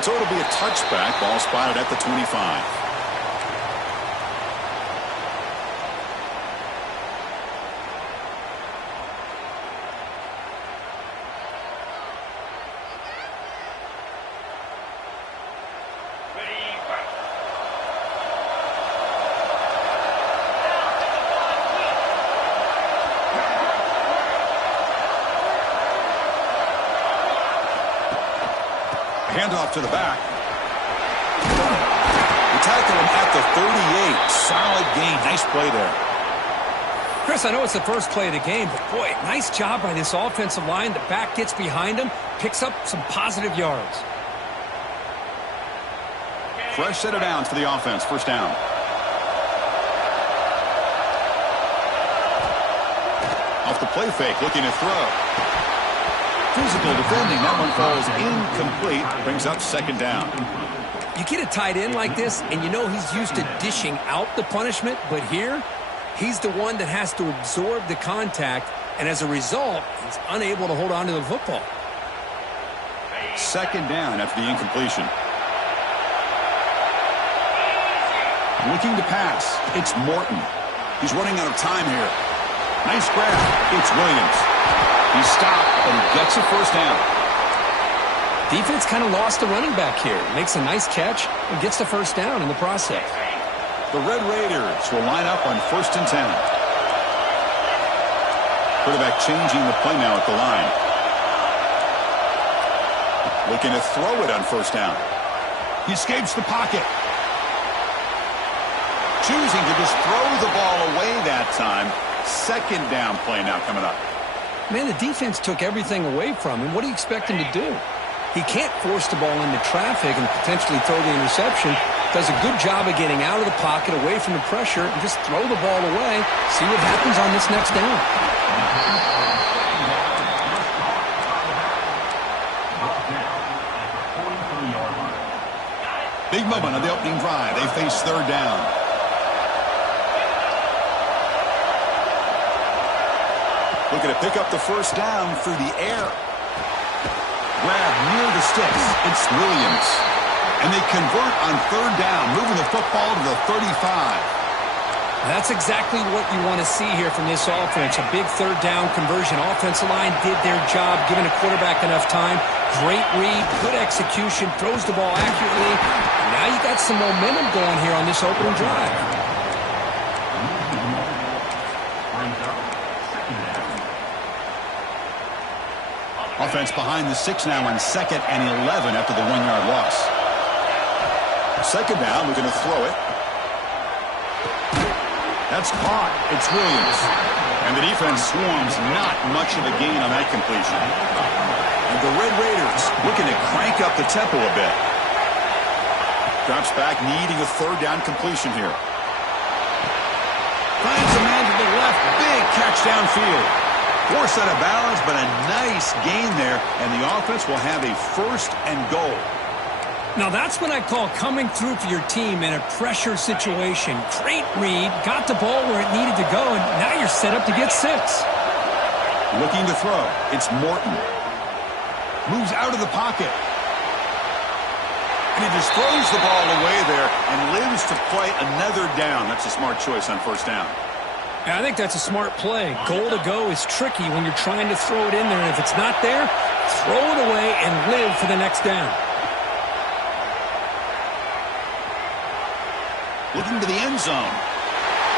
So it'll be a touchback. Ball spotted at the 25. Handoff to the back. We tackle him at the 38. Solid gain. Nice play there. Chris, I know it's the first play of the game, but boy, nice job by this offensive line. The back gets behind him, picks up some positive yards. Fresh set of downs for the offense. First down. Off the play fake, looking to throw. Physical defending. That one falls incomplete. Brings up second down. You get a tight end like this, and you know he's used to dishing out the punishment, but here, he's the one that has to absorb the contact, and as a result, he's unable to hold on to the football. Second down after the incompletion. Looking to pass. It's Morton. He's running out of time here. Nice grab. It's Williams. He stopped, but he gets a first down. Defense kind of lost the running back here. Makes a nice catch and gets the first down in the process. The Red Raiders will line up on 1st and 10. Quarterback changing the play now at the line. Looking to throw it on first down. He escapes the pocket. Choosing to just throw the ball away that time. Second down play now coming up. Man, the defense took everything away from him. What do you expect him to do? He can't force the ball into traffic and potentially throw the interception. Does a good job of getting out of the pocket, away from the pressure, and just throw the ball away. See what happens on this next down. Big moment on the opening drive. They face third down. Looking to pick up the first down through the air. Grab near the sticks. It's Williams. And they convert on third down, moving the football to the 35. That's exactly what you want to see here from this offense. A big third down conversion. Offensive line did their job, giving a quarterback enough time. Great read, good execution, throws the ball accurately. And now you got some momentum going here on this opening drive. Offense behind the 6 now on 2nd and 11 after the 1-yard loss. Second down, we're going to throw it. That's caught. It's Williams. And the defense swarms, not much of a gain on that completion. And the Red Raiders looking to crank up the tempo a bit. Drops back, needing a third down completion here. Finds a man to the left. Big catch downfield. Force out of bounds, but a nice gain there, and the offense will have a 1st and goal. Now that's what I call coming through for your team in a pressure situation. Great read, got the ball where it needed to go, and now you're set up to get 6. Looking to throw. It's Morton. Moves out of the pocket. And he just throws the ball away there and lives to play another down. That's a smart choice on first down. I think that's a smart play. Goal to go is tricky when you're trying to throw it in there, and if it's not there, throw it away and live for the next down. Looking to the end zone.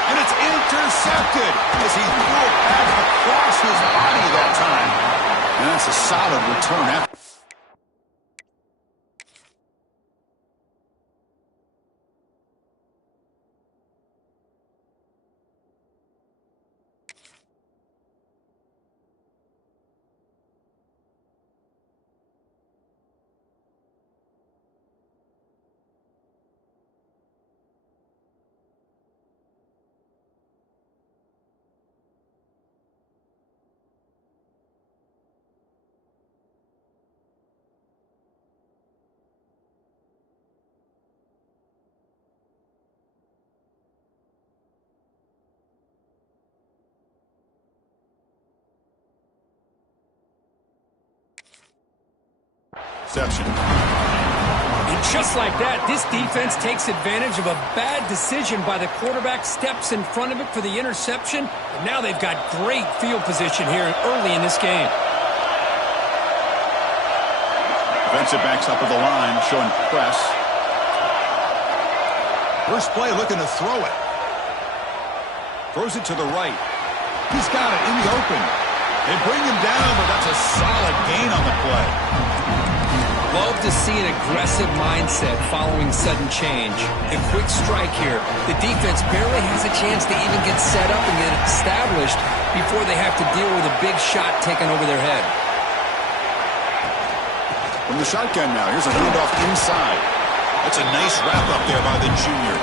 And it's intercepted as he threw it back across his body that time. And that's a solid return effort. Reception. Just like that, this defense takes advantage of a bad decision by the quarterback, steps in front of it for the interception, and now they've got great field position here early in this game. Defensive backs up at the line, showing press. First play looking to throw it. Throws it to the right. He's got it in the open. They bring him down, but that's a solid gain on the play. Love to see an aggressive mindset following sudden change. The quick strike here. The defense barely has a chance to even get set up and get established before they have to deal with a big shot taken over their head. From the shotgun now, here's a handoff inside. That's a nice wrap up there by the junior.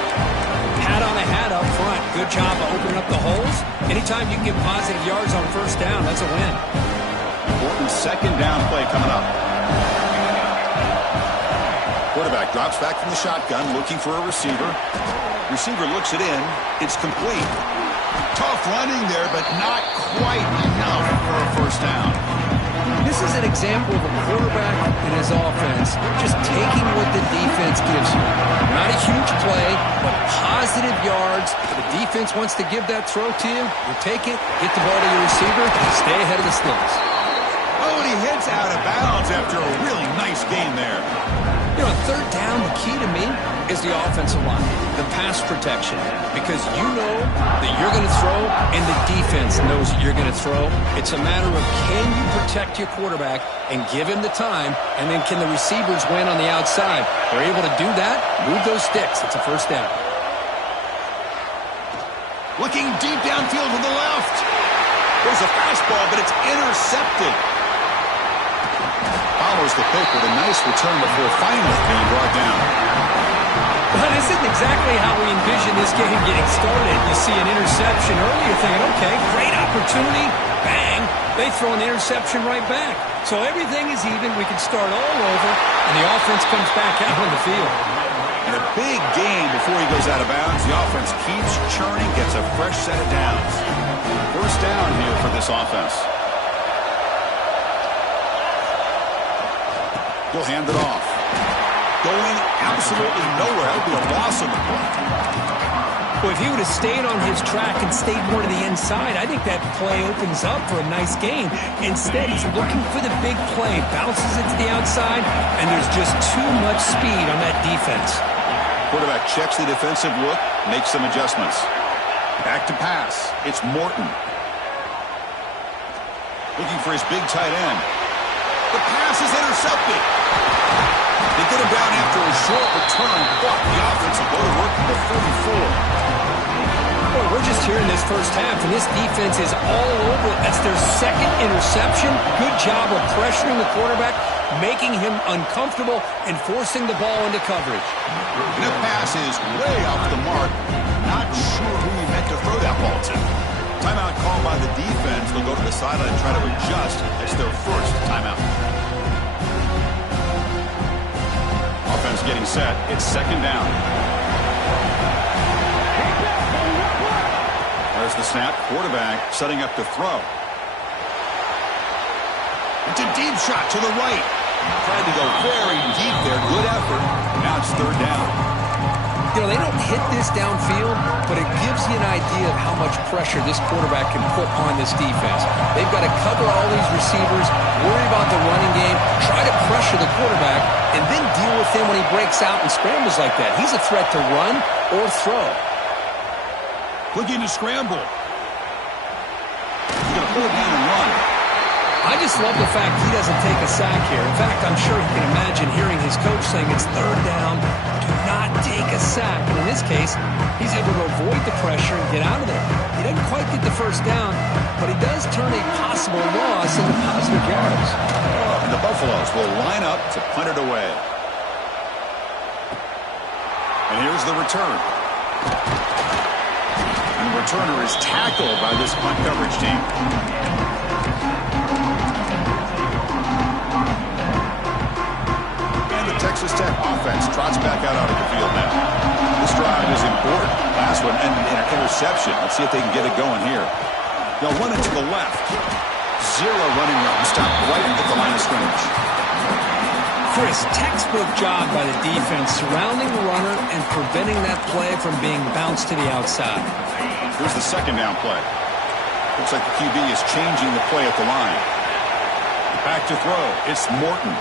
Hat on a hat up front. Good job of opening up the holes. Anytime you can get positive yards on first down, that's a win. Important second down play coming up. Quarterback drops back from the shotgun, looking for a receiver. Receiver looks it in. It's complete. Tough running there, but not quite enough for a first down. This is an example of a quarterback and his offense just taking what the defense gives you. Not a huge play, but positive yards. The defense wants to give that throw to you. You take it, get the ball to your receiver, stay ahead of the sticks. Oh, and he hits out of bounds after a really nice game there. You know, third down, the key to me is the offensive line, the pass protection, because you know that you're going to throw and the defense knows that you're going to throw. It's a matter of can you protect your quarterback and give him the time, and then can the receivers win on the outside? They're able to do that, move those sticks. It's a first down. Looking deep downfield to the left. There's a fastball, but it's intercepted. Follows the pick with a nice return before finally being brought down. Well, this isn't exactly how we envision this game getting started. You see an interception early, you're thinking, okay, great opportunity, bang, they throw an interception right back. So everything is even, we can start all over, and the offense comes back out on the field. In a big game before he goes out of bounds, the offense keeps churning, gets a fresh set of downs. First down here for this offense. He'll hand it off. Going absolutely nowhere. That would be a loss on the play. Well, if he would have stayed on his track and stayed more to the inside, I think that play opens up for a nice gain. Instead, he's looking for the big play, bounces it to the outside, and there's just too much speed on that defense. Quarterback checks the defensive look, makes some adjustments. Back to pass. It's Morton. Looking for his big tight end. The pass is intercepted. They get him down after a short return, but the offense will go to work at the 44. Boy, we're just here in this first half, and this defense is all over it. That's their second interception. Good job of pressuring the quarterback, making him uncomfortable, and forcing the ball into coverage. And the pass is way off the mark. Not sure who he meant to throw that ball to. Timeout called by the defense. They'll go to the sideline and try to adjust. It's their first timeout. Offense getting set. It's second down. There's the snap. Quarterback setting up to throw. It's a deep shot to the right. Tried to go very deep there. Good effort. Now it's third down. You know, they don't hit this downfield, but it gives you an idea of how much pressure this quarterback can put on this defense. They've got to cover all these receivers, worry about the running game, try to pressure the quarterback, and then deal with him when he breaks out and scrambles like that. He's a threat to run or throw. Looking to scramble. He's going to pull it down and run. I just love the fact he doesn't take a sack here. In fact, I'm sure he can imagine hearing his coach saying it's third down, do not take a sack. And in this case, he's able to avoid the pressure and get out of there. He doesn't quite get the first down, but he does turn a possible loss into positive yards. And the Buffaloes will line up to punt it away. And here's the return. And the returner is tackled by this punt coverage team. Texas Tech offense trots back out onto the field now. This drive is important. Last one ended in an interception. Let's see if they can get it going here. They'll run it to the left. Zero running room. Stop right at the line of scrimmage. Chris, textbook job by the defense surrounding the runner and preventing that play from being bounced to the outside. Here's the second down play. Looks like the QB is changing the play at the line. Back to throw. It's Morton.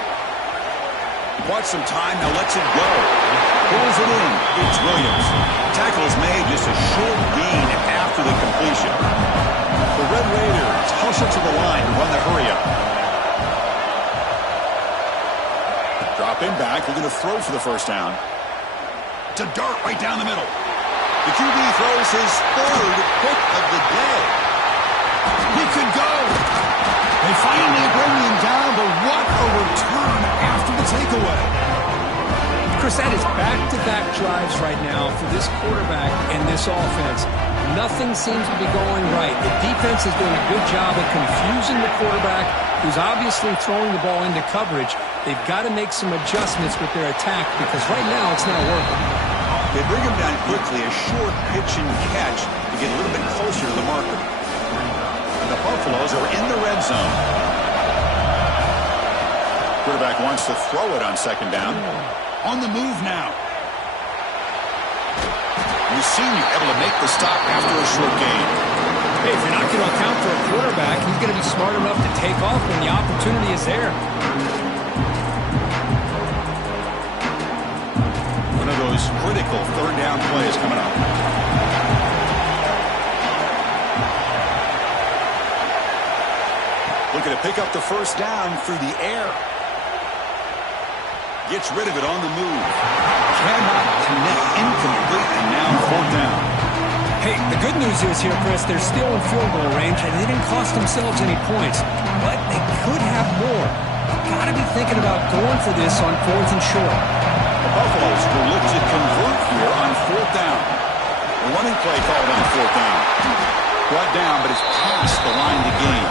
Bought some time, now lets it go. Pulls it in. It's Williams. Tackle is made, just a short gain after the completion. The Red Raiders hustle to the line and run the hurry up. Dropping back, looking to throw for the first down. To dart right down the middle. The QB throws his third pick of the day. He could go. They finally bring him down, but what a return after the takeaway. Chris, that is back-to-back drives right now for this quarterback and this offense. Nothing seems to be going right. The defense is doing a good job of confusing the quarterback, who's obviously throwing the ball into coverage. They've got to make some adjustments with their attack because right now it's not working. They bring him down quickly, a short pitch and catch to get a little bit closer to the marker. And the Buffaloes are in the red zone. Quarterback wants to throw it on second down. On the move now. Mizzoui able to make the stop after a short gain. Hey, if you're not going to account for a quarterback, he's going to be smart enough to take off when the opportunity is there. One of those critical third down plays coming up. Looking to pick up the first down through the air. Gets rid of it on the move. Cannot connect, incomplete, and now fourth down. Hey, the good news is here, Chris, they're still in field goal range, and they didn't cost themselves any points. But they could have more. Got to be thinking about going for this on fourth and short. The Buffaloes will look to convert here on fourth down. The running play called on fourth down. Brought down, but it's past the line to gain.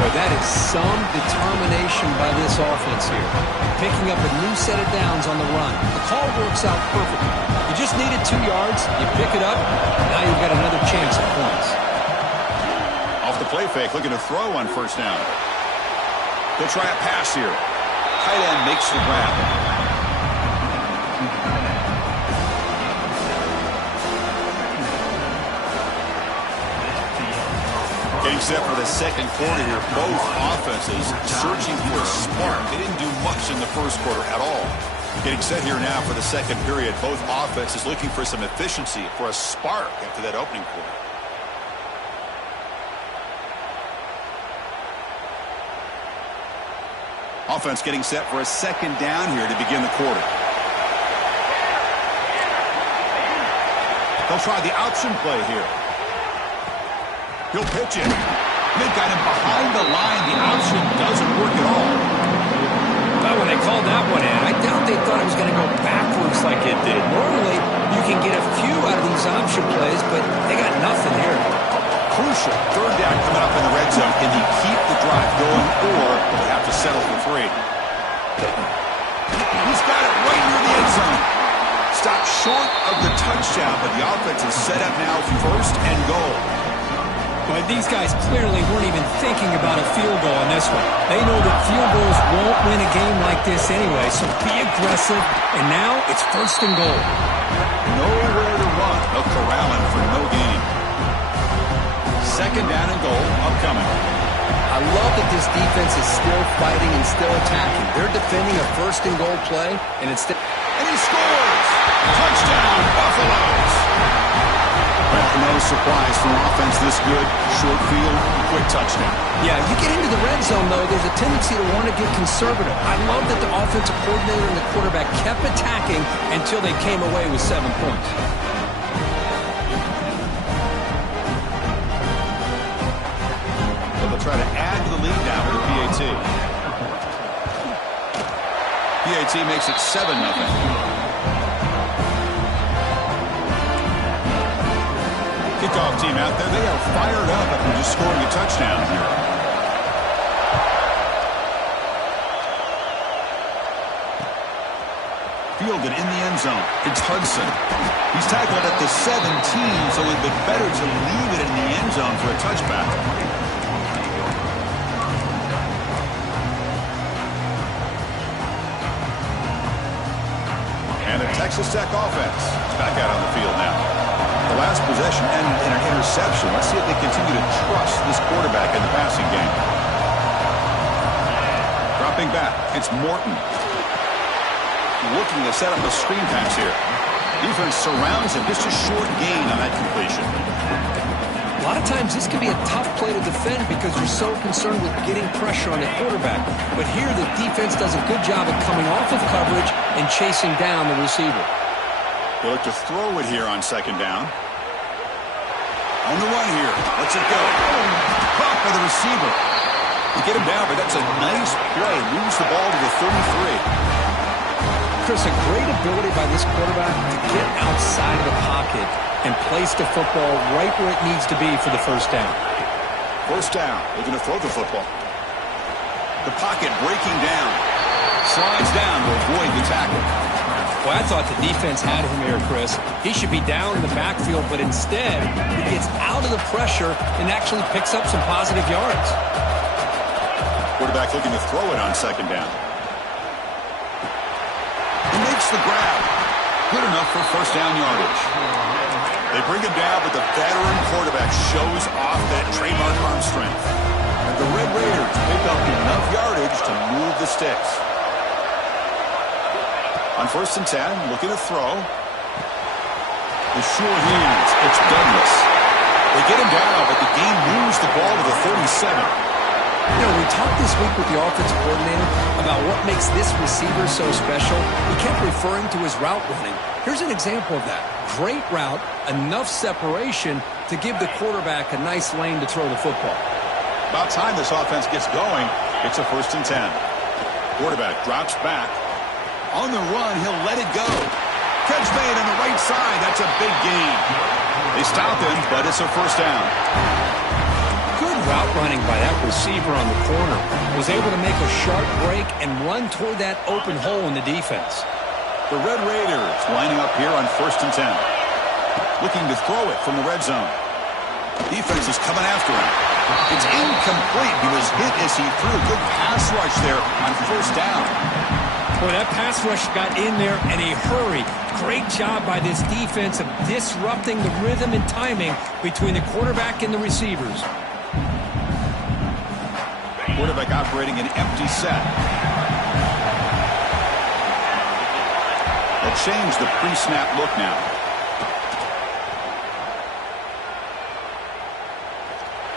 Boy, that is some determination by this offense here. Picking up a new set of downs on the run. The call works out perfectly. You just needed 2 yards, you pick it up, now you've got another chance at points. Off the play fake, looking to throw on first down. He'll try a pass here. Tight end makes the grab. Getting set for the second quarter here. Both offenses searching for a spark. They didn't do much in the first quarter at all. Getting set here now for the second period. Both offenses looking for some efficiency, for a spark after that opening quarter. Offense getting set for a second down here to begin the quarter. They'll try the option play here. He'll pitch it. They've got him behind the line. The option doesn't work at all. Well, when they called that one in, I doubt they thought it was going to go backwards like it did. Normally, you can get a few out of these option plays, but they got nothing here. Crucial third down coming up in the red zone. Can they keep the drive going, or they have to settle for 3? He's got it right near the end zone. Stopped short of the touchdown, but the offense is set up now first and goal. But these guys clearly weren't even thinking about a field goal in this one. They know that field goals won't win a game like this anyway, so be aggressive. And now it's first and goal. Nowhere to run. They'll corral him for no gain. Second down and goal upcoming. I love that this defense is still fighting and still attacking. They're defending a first and goal play, and it's... And he scores! Touchdown, Buffaloes! Well, no surprise for an offense this good. Short field, quick touchdown. Yeah, you get into the red zone, though, there's a tendency to want to get conservative. I love that the offensive coordinator and the quarterback kept attacking until they came away with 7 points. Well, they'll try to add to the lead now with a PAT. PAT makes it 7-0. Kickoff team out there. They are fired up after just scoring a touchdown here. Fielded in the end zone. It's Hudson. He's tackled at the 17, so it would be better to leave it in the end zone for a touchback. And the Texas Tech offense is back out on the field now. The last possession ended in an interception. Let's see if they continue to trust this quarterback in the passing game. Dropping back, it's Morton. Looking to set up a screen pass here. Defense surrounds him. Just a short gain on that completion. A lot of times this can be a tough play to defend because you're so concerned with getting pressure on the quarterback. But here the defense does a good job of coming off of coverage and chasing down the receiver. They look to throw it here on second down. On the run here. Lets it go. Caught by the receiver. You get him down, but that's a nice play. Moves the ball to the 33. Chris, a great ability by this quarterback to get outside of the pocket and place the football right where it needs to be for the first down. First down, looking to throw the football. The pocket breaking down. Slides down to avoid the tackle. Well, I thought the defense had him here, Chris. He should be down in the backfield, but instead he gets out of the pressure and actually picks up some positive yards. Quarterback looking to throw it on second down. He makes the grab. Good enough for first down yardage. They bring him down, but the veteran quarterback shows off that trademark arm strength. And the Red Raiders pick up enough yardage to move the sticks. On first and 10, looking to throw. The sure hands, it's Douglas. They get him down, but the game moves the ball to the 37. You know, we talked this week with the offensive coordinator about what makes this receiver so special. He kept referring to his route running. Here's an example of that. Great route, enough separation to give the quarterback a nice lane to throw the football. About time this offense gets going. It's a first and 10. Quarterback drops back. On the run, he'll let it go. Catch made on the right side. That's a big gain. They stop him, but it's a first down. Good route running by that receiver on the corner. Was able to make a sharp break and run toward that open hole in the defense. The Red Raiders lining up here on first and 10. Looking to throw it from the red zone. Defense is coming after him. It's incomplete. He was hit as he threw. Good pass rush there on first down. Boy, that pass rush got in there in a hurry. Great job by this defense of disrupting the rhythm and timing between the quarterback and the receivers. Quarterback operating an empty set. They'll change the pre-snap look now.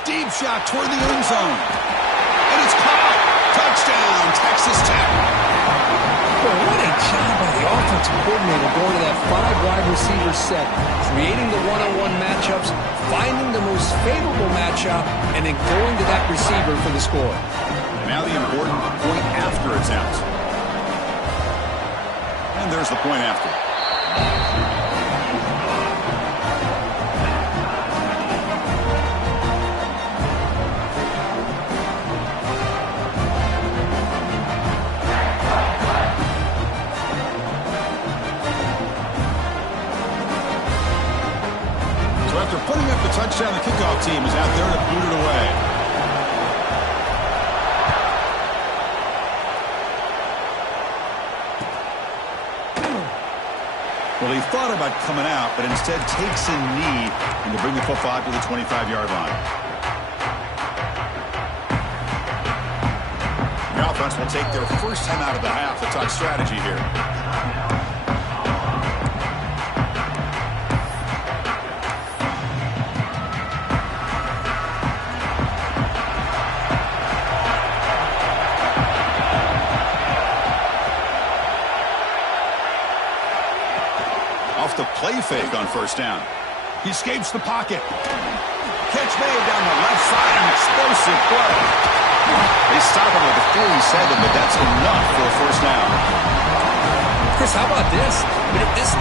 Deep shot toward the end zone. And it's caught. Touchdown, Texas Tech. Well, what a job by the offensive coordinator going to that 5-wide receiver set, creating the one-on-one matchups, finding the most favorable matchup, and then going to that receiver for the score. Now the important point after attempt. And there's the point after. So after putting up the touchdown, the kickoff team is out there to boot it away. Well, he thought about coming out, but instead takes a knee and to bring the football out to the 25-yard line. The offense will take their first time out of the half to talk strategy here. The play fake on first down. He escapes the pocket. Catch made down the left side, an explosive play. They stop him at the 47, but that's enough for a first down. Chris, how about this?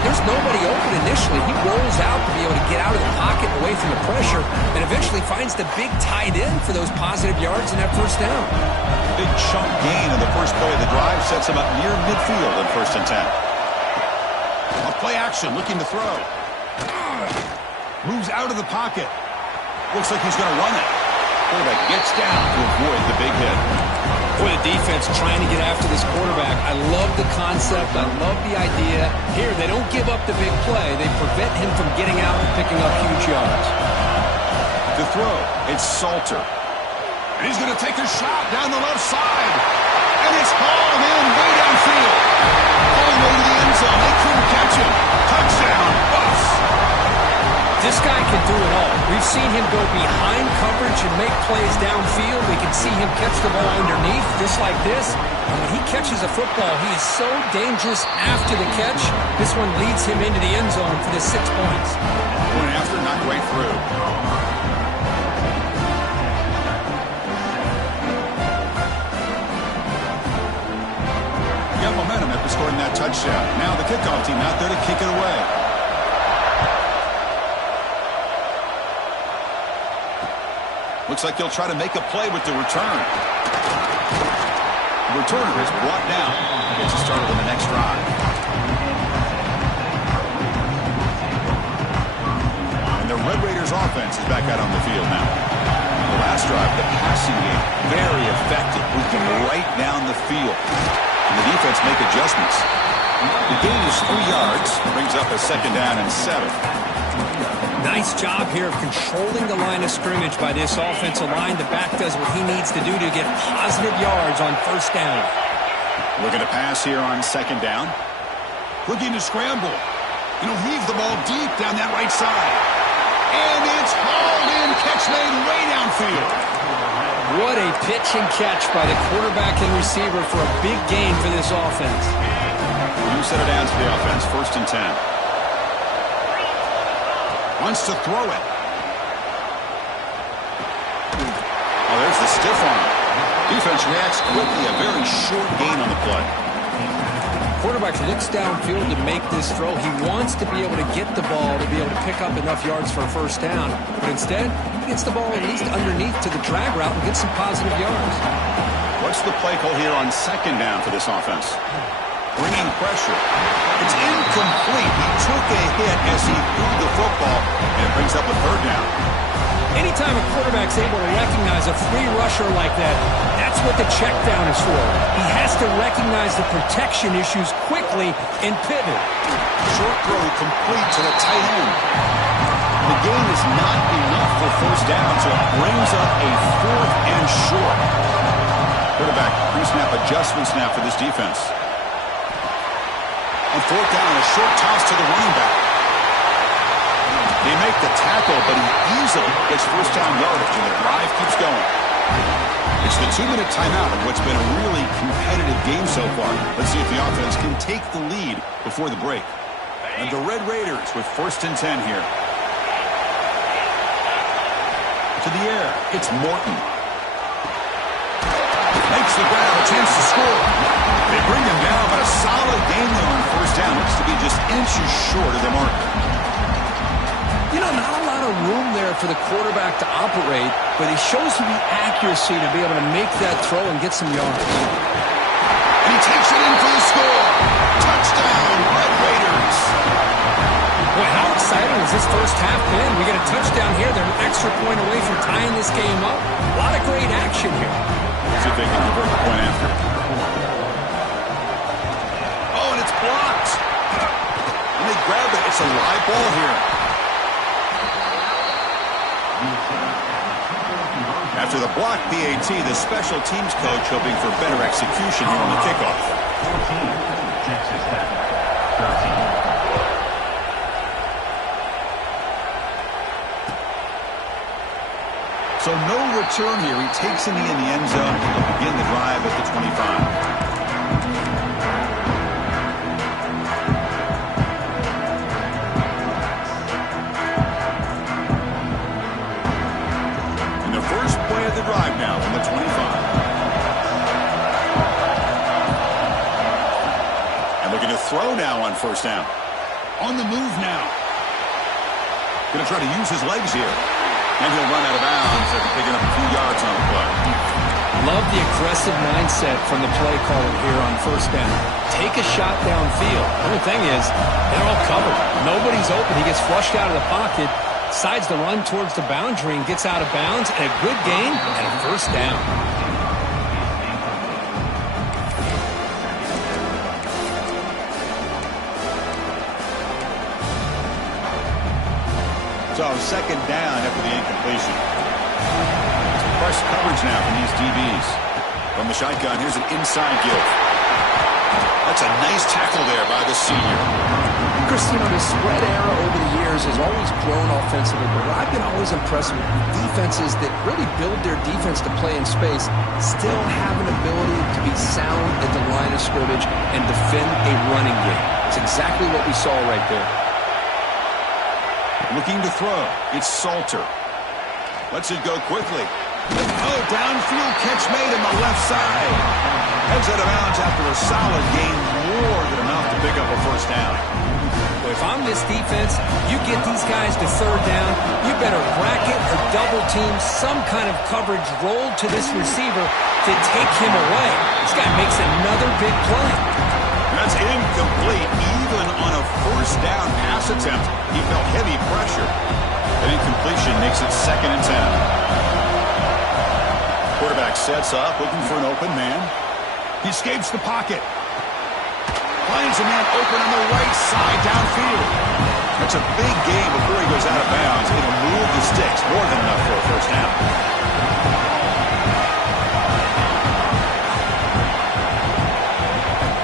There's nobody open initially. He rolls out to be able to get out of the pocket away from the pressure and eventually finds the big tight end for those positive yards in that first down. Big chunk gain on the first play of the drive sets him up near midfield in first and 10. Play action, looking to throw. Moves out of the pocket. Looks like he's going to run it. Quarterback gets down to avoid the big hit. Boy, the defense trying to get after this quarterback. I love the concept. I love the idea. Here, they don't give up the big play. They prevent him from getting out and picking up huge yards. To throw, it's Salter. And he's going to take a shot down the left side. And it's hauled in way downfield. All the way to the end zone. They couldn't catch him. Touchdown, Buffs. This guy can do it all. We've seen him go behind coverage and make plays downfield. We can see him catch the ball underneath, just like this. And when he catches a football, he is so dangerous after the catch. This one leads him into the end zone for the 6 points. Point after, not right through. Got momentum after scoring that touchdown. Now the kickoff team out there to kick it away. Looks like he'll try to make a play with the return. The returner is brought down. Gets us started on the next drive. And the Red Raiders offense is back out on the field now. The last drive, the passing game, very effective. Moving right down the field. And the defense make adjustments. The gain is 3 yards. Brings up a 2nd down and 7. Nice job here of controlling the line of scrimmage by this offensive line. The back does what he needs to do to get positive yards on 1st down. Looking to pass here on 2nd down. Looking to scramble. And he'll heave the ball deep down that right side. And it's hauled in. Catch made way downfield. What a pitch and catch by the quarterback and receiver for a big gain for this offense. New set of downs for the offense. 1st and 10. Wants to throw it. Oh, there's the stiff arm. Defense reacts quickly. A very short gain on the play. Quarterback looks downfield to make this throw. He wants to be able to get the ball to be able to pick up enough yards for a 1st down. But instead, he gets the ball at least underneath to the drag route and gets some positive yards. What's the play call here on 2nd down for this offense? Bringing pressure. It's incomplete. He took a hit as he threw the football, and it brings up a 3rd down. Anytime a quarterback's able to recognize a free rusher like that, that's what the check down is for. He has to recognize the protection issues quickly and pivot. Short throw complete to the tight end. The gain is not enough for 1st down, so it brings up a 4th and short. Quarterback pre-snap adjustments now for this defense. On 4th down, a short toss to the running back. They make the tackle, but he easily gets 1st down yardage, and the drive keeps going. It's the 2-minute timeout of what's been a really competitive game so far. Let's see if the offense can take the lead before the break. And the Red Raiders with 1st and 10 here. To the air, it's Morton. Makes the grab, a chance to score. They bring him down, but a solid game there on 1st down. Looks to be just inches short of the marker. You know, not a lot of room there for the quarterback to operate, but he shows you the accuracy to be able to make that throw and get some yards. And he takes it in for the score. Touchdown, Red Raiders. Boy, how exciting has this 1st half been? We get a touchdown here. They're an extra point away from tying this game up. A lot of great action here. See if they can convert the point after. Oh, and it's blocked. And they grab it. It's a live ball here. After the block PAT, the special teams coach hoping for better execution here on the kickoff. 14, Texas Tech, 13. So no return here. He takes in the end zone to begin the drive at the 25. The drive now from the 25. And looking to throw now on 1st down. On the move now. Going to try to use his legs here. And he'll run out of bounds after picking up a few yards on the play. Love the aggressive mindset from the play caller here on 1st down. Take a shot downfield. The only thing is, they're all covered. Nobody's open. He gets flushed out of the pocket. Decides to run towards the boundary and gets out of bounds, and a good gain and a 1st down. So second down after the incompletion. Press coverage now from these DBs. From the shotgun, here's an inside give. That's a nice tackle there by the senior. Chris, the spread era over the years has always grown offensively, but I've been always impressed with defenses that really build their defense to play in space, still have an ability to be sound at the line of scrimmage and defend a running game. It's exactly what we saw right there. Looking to throw. It's Salter. Lets it go quickly. Oh, downfield catch made on the left side. Heads out of bounds after a solid gain, more than enough to pick up a first down. Well, if I'm this defense, you get these guys to third down, you better bracket or double team some kind of coverage rolled to this receiver to take him away. This guy makes another big play. That's incomplete. Even on a first down pass attempt, he felt heavy pressure. That incompletion makes it 2nd and 10. Quarterback sets up, looking for an open man. He escapes the pocket. Finds a man open on the right side downfield. That's a big gain before he goes out of bounds. It'll move the sticks, more than enough for a first down.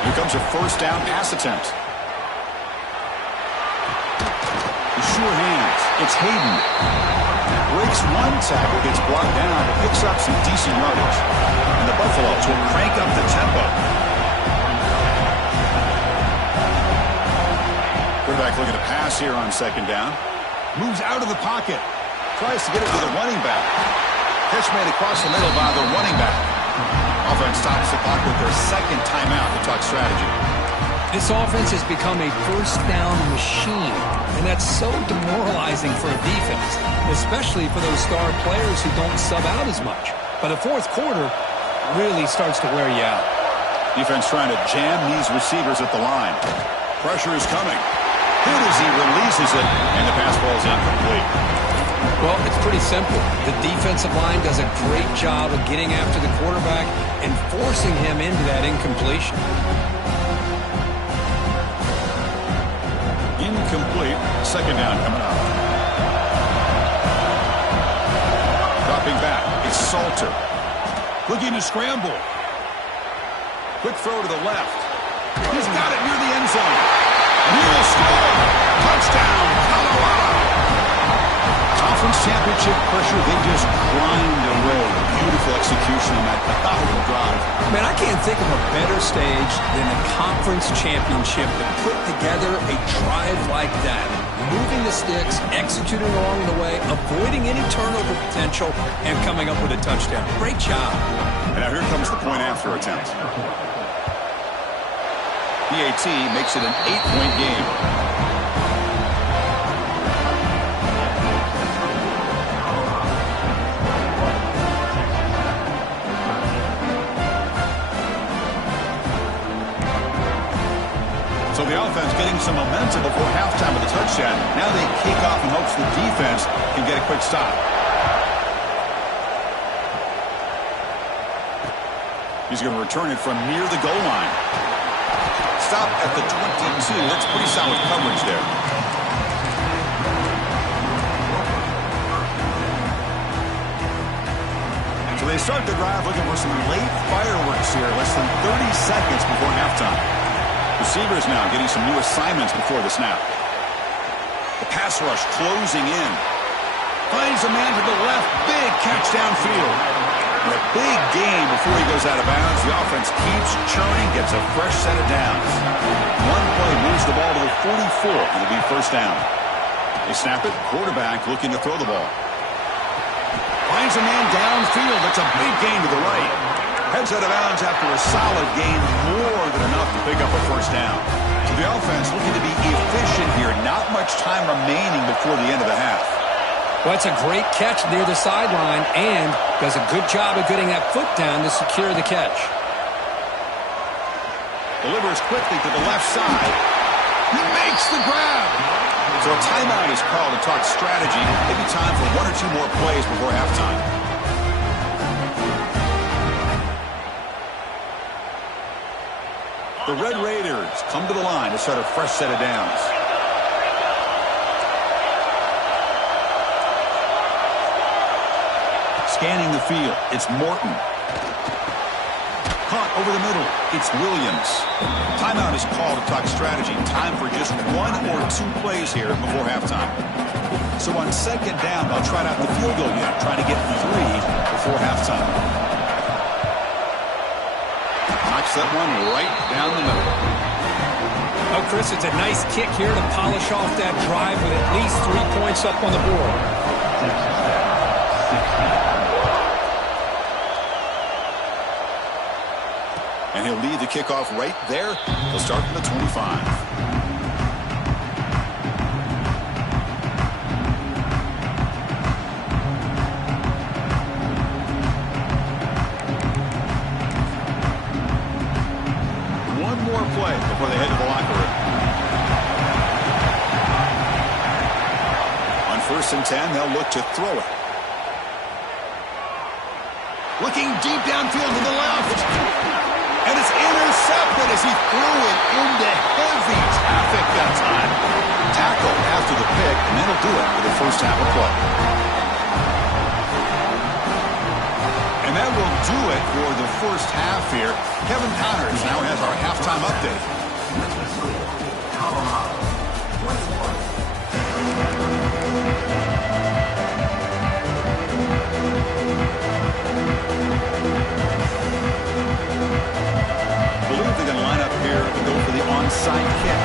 Here comes a first down pass attempt. The sure hands. It's Hayden. Breaks one tackle, gets brought down, but picks up some decent yardage. And the Buffaloes will crank up the tempo. Quarterback looking to pass here on second down. Moves out of the pocket. Tries to get it to the running back. Catch made across the middle by the running back. Offense stops the clock with their second timeout to talk strategy. This offense has become a first down machine, and that's so demoralizing for a defense, especially for those star players who don't sub out as much. By the fourth quarter, really starts to wear you out. Defense trying to jam these receivers at the line. Pressure is coming. Good as he releases it, and the pass ball is incomplete. Well, it's pretty simple. The defensive line does a great job of getting after the quarterback and forcing him into that incompletion. Incomplete. Second down coming up. Dropping back. It's Salter. Looking to scramble. Quick throw to the left. He's got it near the end zone. He'll score. Touchdown, Colorado. Conference championship pressure, they just grind away. Beautiful execution on that methodical drive. Man, I can't think of a better stage than the conference championship to put together a drive like that. Moving the sticks, executing along the way, avoiding any turnover potential, and coming up with a touchdown. Great job. And now here comes the point after attempt. PAT makes it an 8-point game. So the offense getting some momentum before halftime with a touchdown. Now they kick off in hopes the defense can get a quick stop. He's going to return it from near the goal line. Stop at the 22. That's pretty solid coverage there. So they start the drive looking for some late fireworks here. Less than 30 seconds before halftime. Receivers now getting some new assignments before the snap. The pass rush closing in. Finds a man to the left. Big catch downfield. And a big gain before he goes out of bounds. The offense keeps churning, gets a fresh set of downs. One play moves the ball to the 44, and it'll be first down. They snap it. Quarterback looking to throw the ball. Finds a man downfield. That's a big gain to the right. Heads out of bounds after a solid gain, more than enough to pick up a first down. So the offense looking to be efficient here. Not much time remaining before the end of the half. Well, it's a great catch near the sideline and does a good job of getting that foot down to secure the catch. Delivers quickly to the left side. He makes the grab. So a timeout is called to talk strategy. Maybe time for one or two more plays before halftime. The Red Raiders come to the line to start a fresh set of downs. scanning the field. It's Morton. Caught over the middle. It's Williams. Timeout is called to talk strategy. Time for just 1 or 2 plays here before halftime. So on second down, they'll try out the field goal unit, trying to get 3 before halftime. Knocks that one right down the middle. Oh, Chris, it's a nice kick here to polish off that drive with at least 3 points up on the board. And he'll lead the kickoff right there. He'll start from the 25. One more play before they head to the locker room. On 1st and 10, they'll look to throw it. Looking deep downfield to the left. And it's intercepted as he threw it into heavy traffic that time. Tackle after the pick, and that'll do it for the first half of play. And that will do it for the first half here. Kevin Connors now has our halftime update. I believe they're going to line up here and go for the onside kick.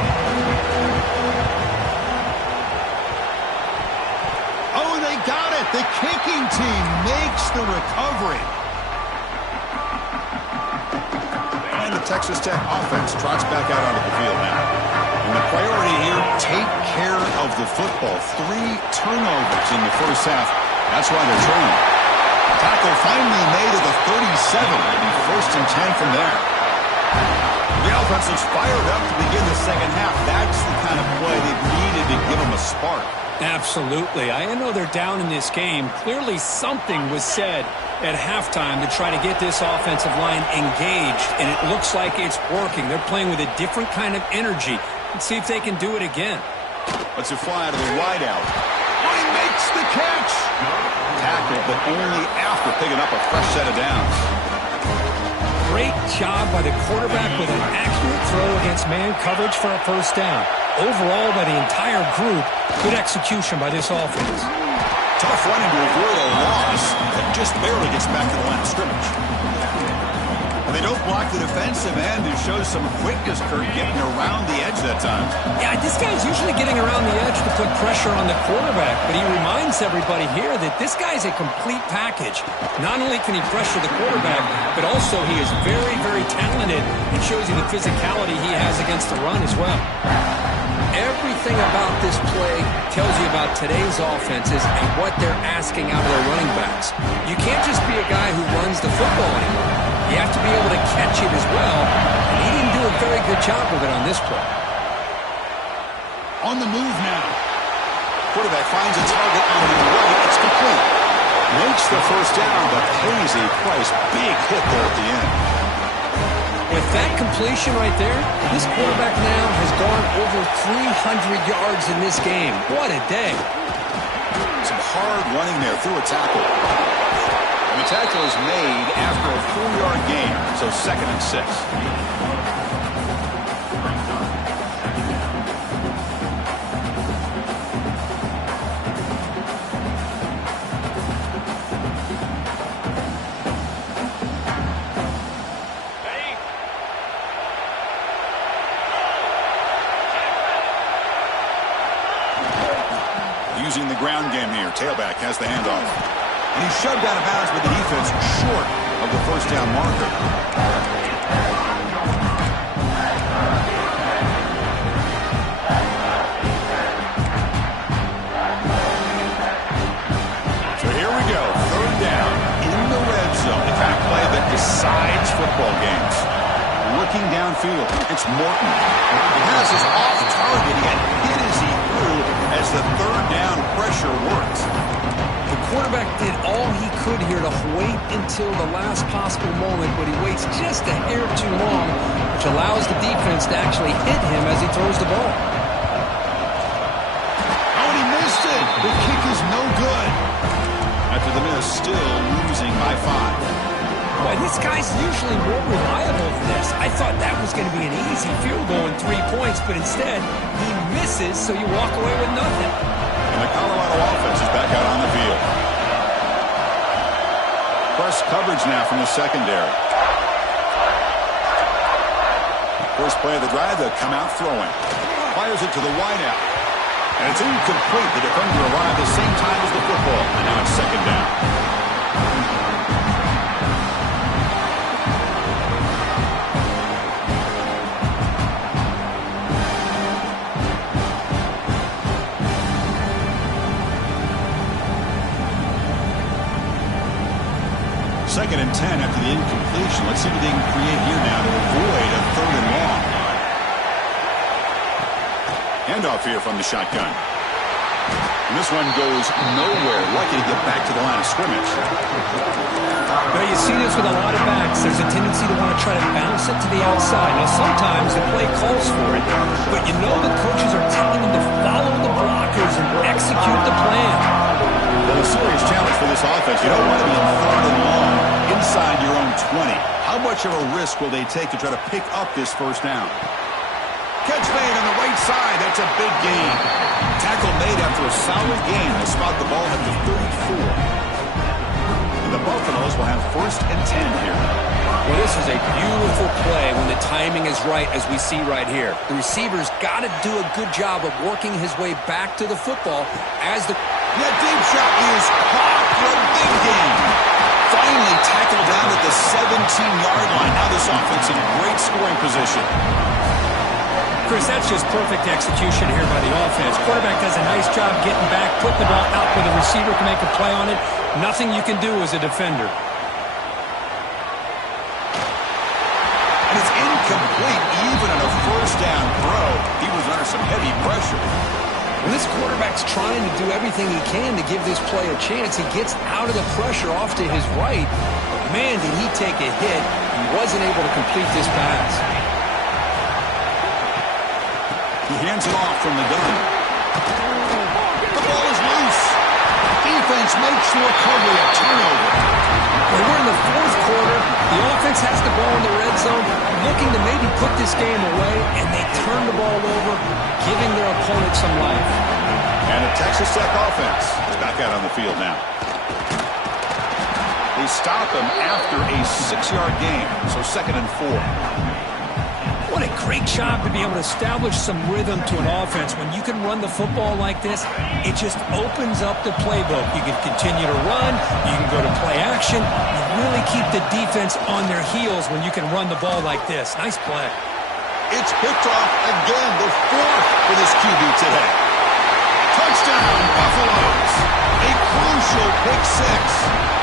Oh, they got it. The kicking team makes the recovery. And the Texas Tech offense trots back out onto the field now. And the priority here, take care of the football. 3 turnovers in the first half. That's why they're trailing. Tackle finally made at the 37. It'll be 1st and 10 from there. The offense is fired up to begin the second half. That's the kind of play they've needed to give them a spark. Absolutely. I know they're down in this game. Clearly something was said at halftime to try to get this offensive line engaged, and it looks like it's working. They're playing with a different kind of energy. Let's see if they can do it again. Let's a fly to the wideout. Oh, he makes the catch. Tackled, but only after picking up a fresh set of downs. Great job by the quarterback with an accurate throw against man coverage for a first down. Overall, by the entire group, good execution by this offense. Tough running to avoid a loss, but just barely gets back to the line of scrimmage. And they don't block the defensive end and shows some quickness, Kurt, getting around the edge that time. Yeah, this guy's usually getting around the edge to put pressure on the quarterback, but he reminds everybody here that this guy's a complete package. Not only can he pressure the quarterback, but also he is very, very talented and shows you the physicality he has against the run as well. Everything about this play tells you about today's offenses and what they're asking out of their running backs. You can't just be a guy who runs the football anymore. You have to be able to catch it as well, and he didn't do a very good job of it on this play. On the move now. Quarterback finds a target on the right. It's complete. Makes the first down, but pays a price. Big hit there at the end. With that completion right there, this quarterback now has gone over 300 yards in this game. What a day. Some hard running there through a tackle. And the tackle is made after a 4-yard gain, so 2nd and 6. Using the ground game here. Tailback has the handoff. And he's shoved out of bounds with the defense short of the first down marker. So here we go. 3rd down in the red zone. The kind of play that decides football games. Looking downfield, it's Morton. He has his off target. He had hit as he threw as the 3rd down pressure worked. The quarterback did all he could here to wait until the last possible moment, but he waits just a hair too long, which allows the defense to actually hit him as he throws the ball. Oh, and he missed it. The kick is no good. after the miss, still losing by 5. Boy, this guy's usually more reliable than this. I thought that was going to be an easy field goal and 3 points, but instead, he misses, so you walk away with nothing. And the Colorado offense is back out on the field. Press coverage now from the secondary. First play of the drive, they'll come out throwing. Fires it to the wideout. And it's incomplete. The defender arrived the same time as the football. And now it's second down. Second and 10 after the incompletion. Let's see what they can create here now to avoid a third and long. Handoff here from the shotgun. And this one goes nowhere. Lucky to get back to the line of scrimmage. Well, you see this with a lot of backs. There's a tendency to want to try to bounce it to the outside. Now, sometimes the play calls for it, but you know the coaches are telling them to follow the blockers and execute the plan. Well, a serious challenge for this offense. You don't want to be in third and long inside your own 20. How much of a risk will they take to try to pick up this first down? Catch made on the right side. That's a big gain. Tackle made after a solid gain. They spot the ball at the 34. And the Buffaloes will have first and 10 here. Well, this is a beautiful play when the timing is right, as we see right here. The receiver's got to do a good job of working his way back to the football as the... That deep shot is caught for a big gain. Finally tackled down at the 17-yard line. Now this offense in great scoring position. Chris, that's just perfect execution here by the offense. Quarterback does a nice job getting back, putting the ball out where the receiver can make a play on it. Nothing you can do as a defender. And it's incomplete, even on a first down throw. He was under some heavy pressure. When this quarterback's trying to do everything he can to give this play a chance, he gets out of the pressure off to his right. But man, did he take a hit. He wasn't able to complete this pass. He hands it off from the gun. The ball is loose. Defense makes the recovery a turnover. Well, we're in the fourth quarter. The offense has the ball in the red zone, looking to maybe put this game away, and they turn the ball over, giving their opponent some life. And the Texas Tech offense is back out on the field now. They stop him after a 6-yard gain, so second and 4. What a great job to be able to establish some rhythm to an offense. When you can run the football like this, it just opens up the playbook. You can continue to run. You can go to play action. You really keep the defense on their heels when you can run the ball like this. Nice play. It's picked off again, the 4th for this QB today. Touchdown, Buffaloes. A crucial pick 6.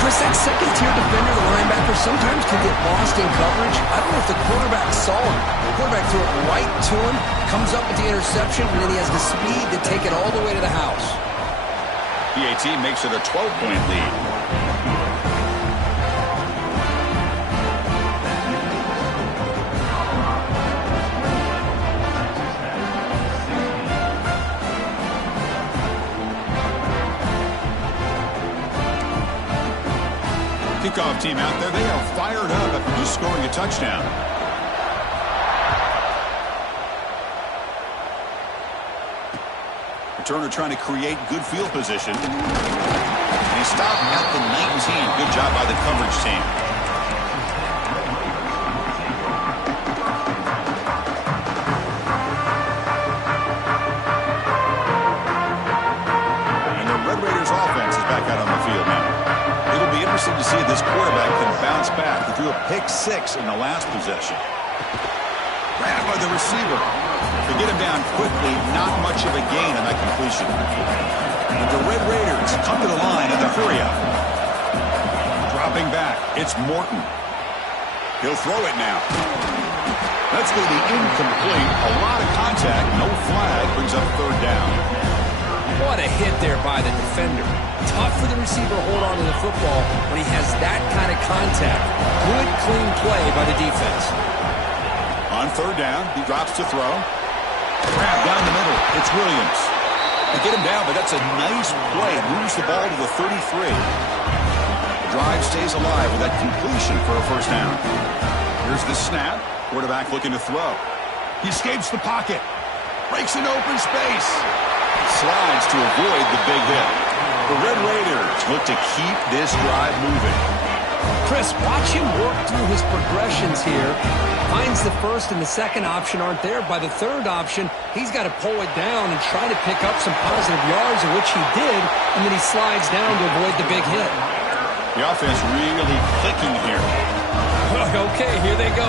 Chris, that second-tier defender, the linebacker, sometimes can get lost in coverage. I don't know if the quarterback saw him. The quarterback threw it right to him, comes up with the interception, and then he has the speed to take it all the way to the house. PAT makes it a 12-point lead. Kickoff team out there, they are fired up after just scoring a touchdown. Returner trying to create good field position. And he stopped at the 19. Good job by the coverage team. And the Red Raiders offense is back out on the field now. It'll be interesting to see if this quarterback can bounce back. He threw a pick 6 in the last possession. Grabbed by the receiver. To get him down quickly, not much of a gain on that completion. And the Red Raiders come to the line in the hurry-up. Dropping back, it's Morton. He'll throw it now. That's going to be incomplete. A lot of contact, no flag, brings up third down. What a hit there by the defender. Tough for the receiver to hold on to the football when he has that kind of contact. Good, clean play by the defense. On third down, he drops to throw. Grab down the middle. It's Williams. They get him down, but that's a nice play. Moves the ball to the 33. The drive stays alive with that completion for a first down. Here's the snap. Quarterback looking to throw. He escapes the pocket. Breaks an open space. Slides to avoid the big hit. The Red Raiders look to keep this drive moving. Chris, watch him work through his progressions here. Finds the first and the second option aren't there. By the third option, he's got to pull it down and try to pick up some positive yards, of which he did, and then he slides down to avoid the big hit. The offense really clicking here. Okay, here they go.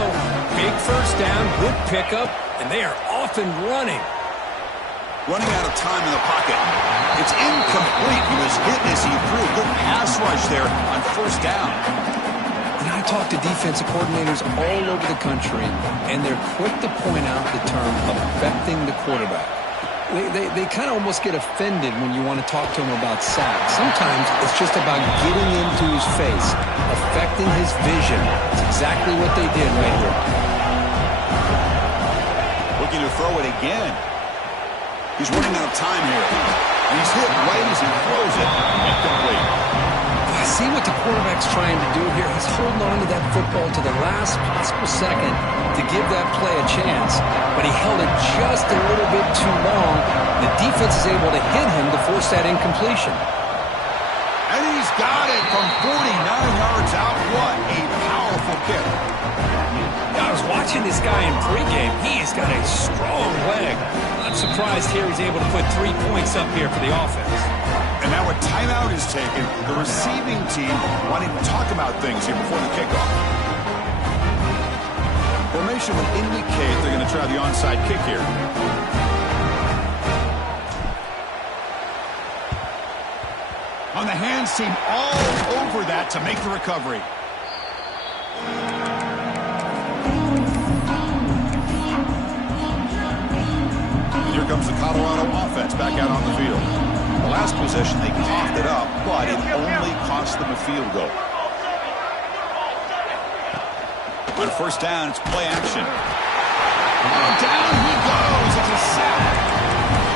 Big first down, good pickup, and they are off and running. Running out of time in the pocket. It's incomplete. He was hit as he threw. Good pass rush there on first down. And I talk to defensive coordinators all over the country, and they're quick to point out the term affecting the quarterback. They kind of almost get offended when you want to talk to them about sacks. Sometimes it's just about getting into his face, affecting his vision. It's exactly what they did right here. Looking to throw it again. He's running out of time here. And he's hit right as he throws it. Incomplete. I see what the quarterback's trying to do here. He's holding on to that football to the last possible second to give that play a chance. But he held it just a little bit too long. The defense is able to hit him to force that incompletion. And he's got it from 49 yards out. What a powerful kick. I was watching this guy in pregame. He has got a strong leg. I'm surprised here he's able to put 3 points up here for the offense. And now a timeout is taken. The receiving team wanting to talk about things here before the kickoff. Formation would indicate they're going to try the onside kick here. On the hands team all over that to make the recovery. Here comes the Colorado offense back out on the field. The last possession, they coughed it up, but it only cost them a field goal. On first down, it's play action. Oh, down he goes. It's a sack.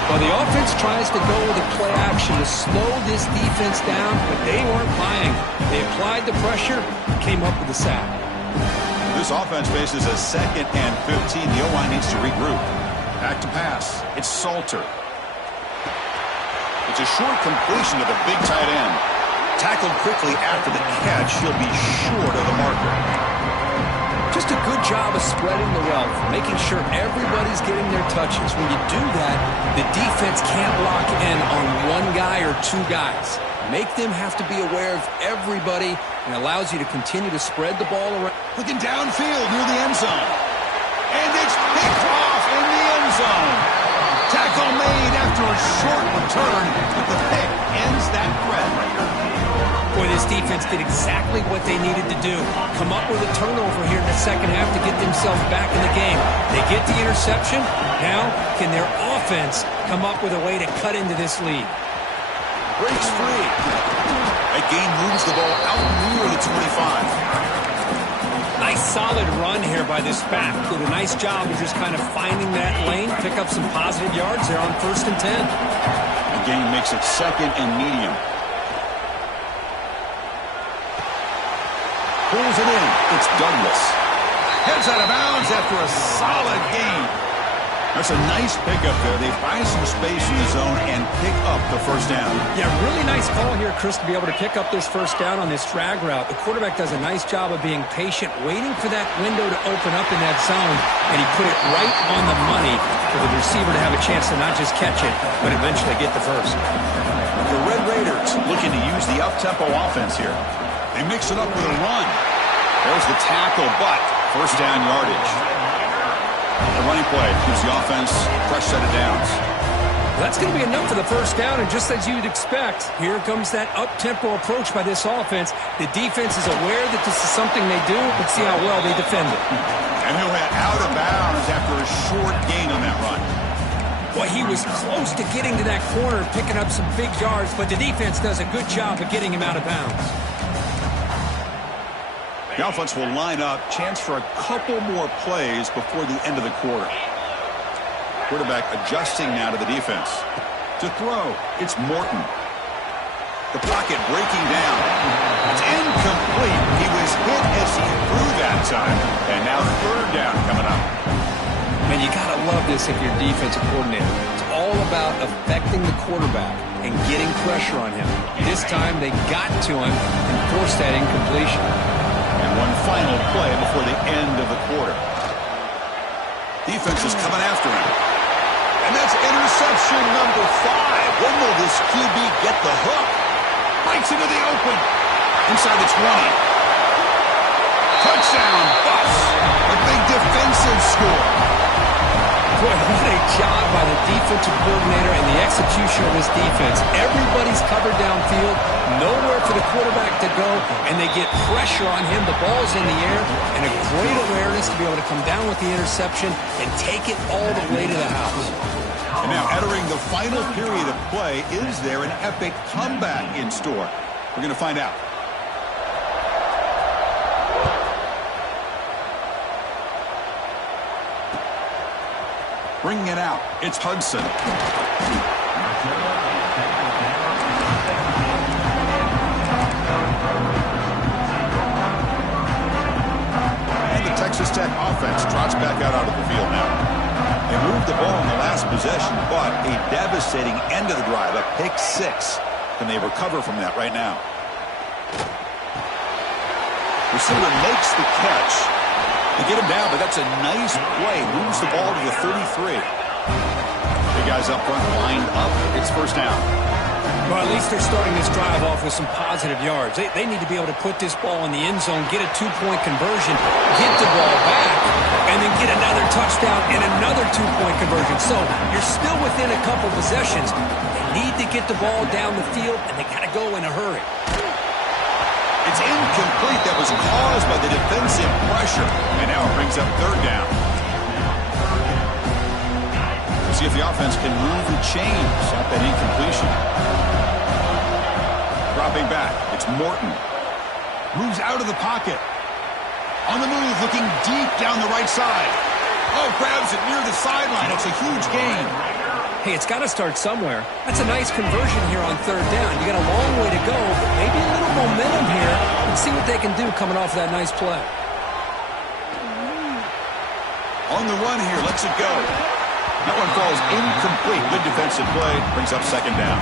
Well, the offense tries to go with a play action to slow this defense down, but they weren't buying. They applied the pressure and came up with a sack. This offense faces a 2nd and 15. The O-line needs to regroup. Back to pass. It's Salter. It's a short completion to the big tight end. Tackled quickly after the catch. He'll be short of the marker. Just a good job of spreading the wealth, making sure everybody's getting their touches. When you do that, the defense can't lock in on one guy or two guys. Make them have to be aware of everybody and allows you to continue to spread the ball around. Looking downfield near the end zone. And it's picked off in the end zone. Tackle made after a short return, but the pick ends that threat. Boy, this defense did exactly what they needed to do. Come up with a turnover here in the second half to get themselves back in the game. They get the interception. Now, can their offense come up with a way to cut into this lead? Breaks free. That gain moves the ball out near the 25. Nice solid run here by this back. Did a nice job of just kind of finding that lane, pick up some positive yards there on 1st and 10. The gain makes it 2nd and medium. Pulls it in. It's Douglas. Heads out of bounds after a solid gain. That's a nice pickup there. They find some space in the zone and pick up the first down. Yeah, really nice call here, Chris, to be able to pick up this first down on this drag route. The quarterback does a nice job of being patient, waiting for that window to open up in that zone, and he put it right on the money for the receiver to have a chance to not just catch it, but eventually get the first. The Red Raiders looking to use the up-tempo offense here. They mix it up with a run. There's the tackle, but first down yardage. The running play gives the offense a fresh set of downs. That's going to be enough for the first down, and just as you'd expect, here comes that up-tempo approach by this offense. The defense is aware that this is something they do, but see how well they defend it. And he'll head out of bounds after a short gain on that run. Boy, he was close to getting to that corner and picking up some big yards, but the defense does a good job of getting him out of bounds. The offense will line up. Chance for a couple more plays before the end of the quarter. Quarterback adjusting now to the defense. To throw, it's Morton. The pocket breaking down. It's incomplete. He was hit as he threw that time. And now third down coming up. Man, you got to love this if you're a defensive coordinator. It's all about affecting the quarterback and getting pressure on him. This time they got to him and forced that incompletion. And one final play before the end of the quarter. Defense is coming after him. And that's interception number 5. When will this QB get the hook? Breaks into the open. Inside the 20. Touchdown, Bucks. A big defensive score. Boy, what a job by the defensive coordinator and the execution of this defense. Everybody's covered downfield, nowhere for the quarterback to go, and they get pressure on him. The ball's in the air, and a great awareness to be able to come down with the interception and take it all the way to the house. And now entering the final period of play, is there an epic comeback in store? We're going to find out. Bringing it out, it's Hudson. And the Texas Tech offense trots back out onto the field now. They moved the ball in the last possession, but a devastating end of the drive, a pick 6. Can they recover from that right now? Receiver makes the catch. They get him down, but that's a nice play. Moves the ball to the 33. The guys up front lined up. It's first down. Well, at least they're starting this drive off with some positive yards. They need to be able to put this ball in the end zone, get a 2-point conversion, get the ball back, and then get another touchdown and another 2-point conversion. So you're still within a couple possessions. They need to get the ball down the field, and they got to go in a hurry. It's incomplete. That was caused by the defensive pressure. And now it brings up third down. We'll see if the offense can move the chains at that incompletion. Dropping back. It's Morton. Moves out of the pocket. On the move, looking deep down the right side. Oh, grabs it near the sideline. It's a huge gain. Hey, it's got to start somewhere. That's a nice conversion here on third down. You got a long way to go, but maybe a little momentum here. Let's see what they can do coming off that nice play. On the run here, lets it go. That one falls incomplete. Good defensive play. Brings up second down.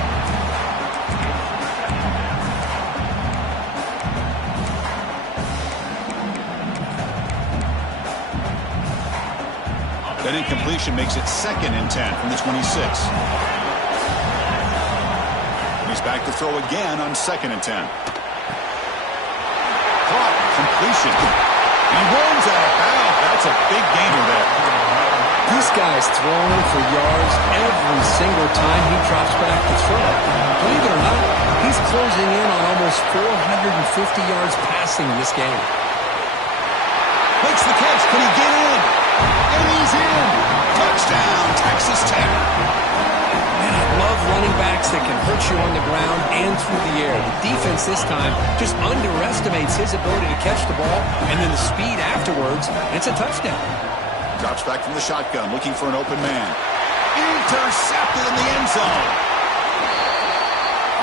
That incompletion makes it 2nd and 10 from the 26. He's back to throw again on 2nd and 10. Caught. Completion. He runs out of bounds. That's a big gainer there. This guy's throwing for yards every single time he drops back to throw. Believe it or not, he's closing in on almost 450 yards passing in this game. Makes the catch. Can he get in? And he's in. Touchdown, Texas Tech. Man, I love running backs that can hurt you on the ground and through the air. The defense this time just underestimates his ability to catch the ball, and then the speed afterwards, and it's a touchdown. Drops back from the shotgun, looking for an open man. Intercepted in the end zone.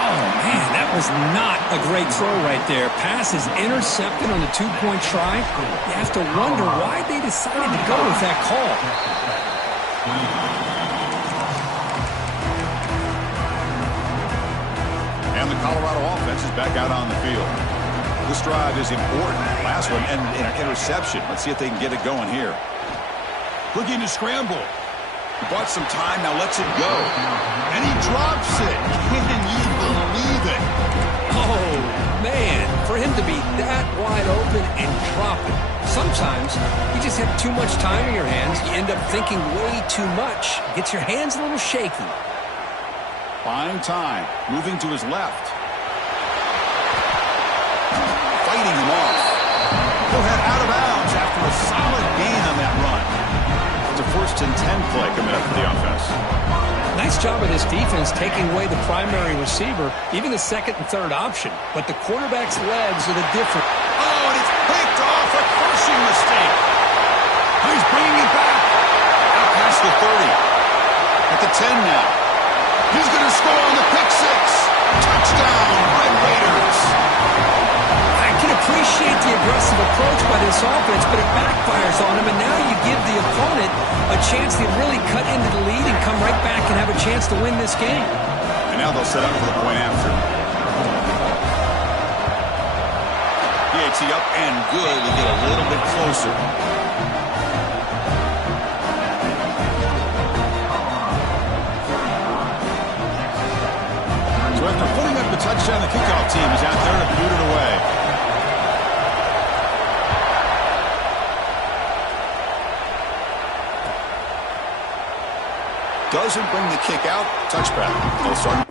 Oh, man, that was not a great throw right there. Pass is intercepted on the 2-point try. You have to wonder why they decided to go with that call. And the Colorado offense is back out on the field. This drive is important. Last one ended in an interception. Let's see if they can get it going here. Looking to scramble. He bought some time, now lets it go. And he drops it. Can you believe it? Oh, man, for him to be that wide open and drop it. Sometimes you just have too much time in your hands. You end up thinking way too much. Gets your hands a little shaky. Buying time. Moving to his left. Fighting him off. He'll head out of bounds after a solid gain on that run. It's a 1st and 10 play coming up for the offense. Nice job of this defense taking away the primary receiver, even the 2nd and 3rd option. But the quarterback's legs are the difference. Oh, and it's picked off. A crushing mistake. He's bringing it back. Out past the 30. At the 10 now. He's going to score on the pick six. Touchdown, Red Raiders. I can appreciate the aggressive approach by this offense, but it backfires on him, and now you give the opponent a chance to really cut into the lead and come right back and have a chance to win this game. And now they'll set up for the point after. PAT up and good. We get a little bit closer. So after putting up the touchdown, the kickoff team is out there to boot it away. Doesn't bring the kick out. Touchback. They'll start.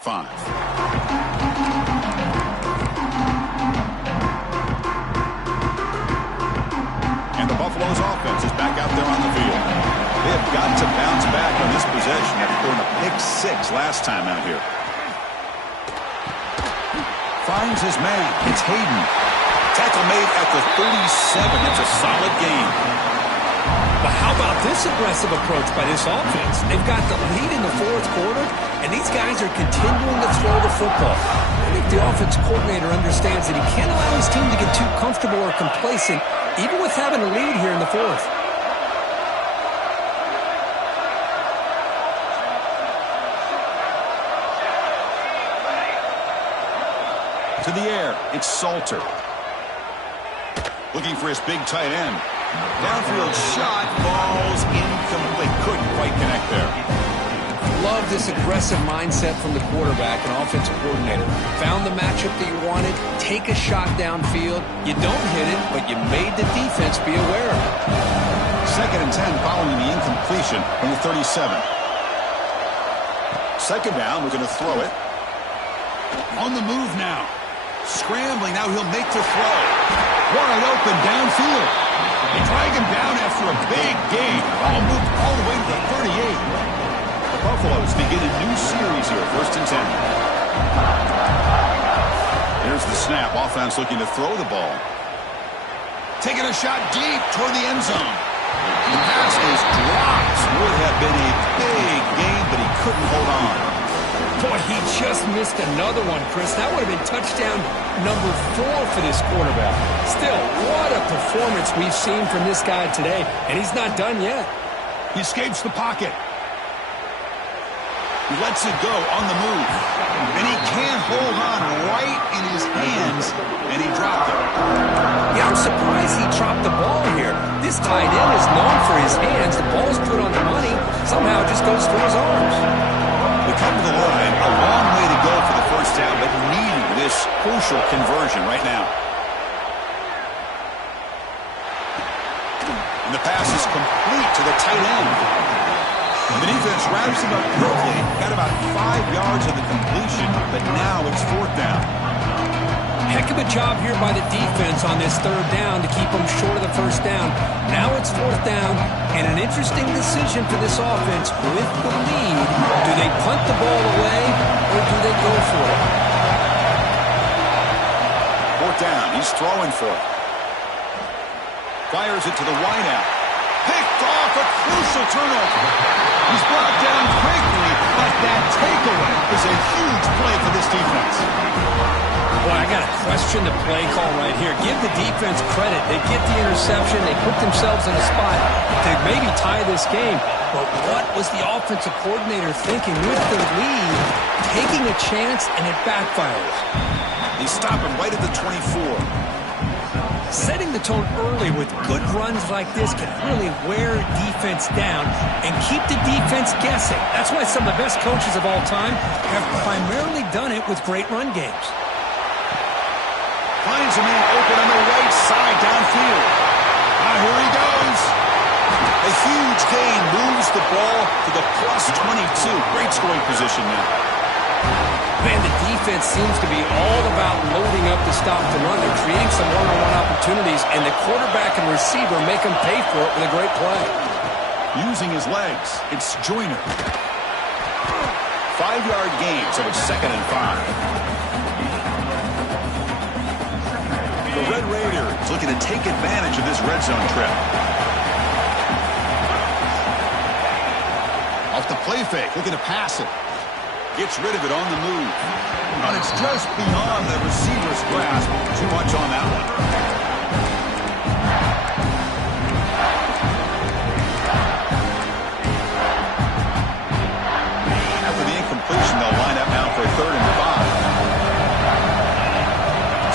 Five. And the Buffalo's offense is back out there on the field. They have got to bounce back on this possession after throwing a pick six last time out here. Finds his man. It's Hayden. Tackle made at the 37. It's a solid game. But how about this aggressive approach by this offense? They've got the lead in the fourth quarter, and these guys are continuing to throw the football. I think the offense coordinator understands that he can't allow his team to get too comfortable or complacent, even with having a lead here in the fourth. To the air, it's Salter. Looking for his big tight end. Downfield shot falls incomplete. Couldn't quite connect there. this aggressive mindset from the quarterback and offensive coordinator. Found the matchup that you wanted, take a shot downfield. You don't hit it, but you made the defense be aware of it. 2nd and 10 following the incompletion from the 37. 2nd down, we're going to throw it. On the move now. Scrambling, now he'll make the throw. Wide open downfield. They drag him down after a big gain. Ball moved all the way to the 38. The Buffaloes begin a new series here, 1st and 10. Here's the snap. Offense looking to throw the ball. Taking a shot deep toward the end zone. The pass is dropped. Would have been a big gain, but he couldn't hold on. Boy, he just missed another one, Chris. That would have been touchdown number 4 for this quarterback. Still, what a performance we've seen from this guy today, and he's not done yet. He escapes the pocket. He lets it go on the move. And he can't hold on right in his hands, and he dropped it. Yeah, I'm surprised he dropped the ball here. This tight end is known for his hands. The ball's put on the money. Somehow it just goes through his arms. They come to the line, a long way to go for the 1st down, but needing this crucial conversion right now. And the pass is complete to the tight end. And the defense wraps him up quickly. Got about 5 yards of the completion, but now it's 4th down. Heck of a job here by the defense on this 3rd down to keep them short of the 1st down. Now it's 4th down, and an interesting decision for this offense with the lead. Do they punt the ball away, or do they go for it? 4th down, he's throwing for it. Fires it to the wideout. Picked off, a crucial turnover. He's brought down quickly, but that takeaway is a huge play for this defense. Boy, I got to question the play call right here. Give the defense credit. They get the interception. They put themselves in a spot to maybe tie this game. But what was the offensive coordinator thinking with the lead, taking a chance, and it backfires? They stop him right at the 24. Setting the tone early with good runs like this can really wear defense down and keep the defense guessing. That's why some of the best coaches of all time have primarily done it with great run games. Finds a man open on the right side downfield. Here he goes. A huge gain moves the ball to the +22. Great scoring position now. Man, the defense seems to be all about loading up to stop the run. They're creating some one-on-one opportunities, and the quarterback and receiver make them pay for it with a great play. Using his legs, it's Joyner. 5-yard gain, so it's 2nd and 5. The Red Raiders looking to take advantage of this red zone trip. Off the play fake, looking to pass it. Gets rid of it on the move. But it's just beyond the receiver's grasp. Too much on that one. After the incompletion, they'll line up now for a 3rd and 5.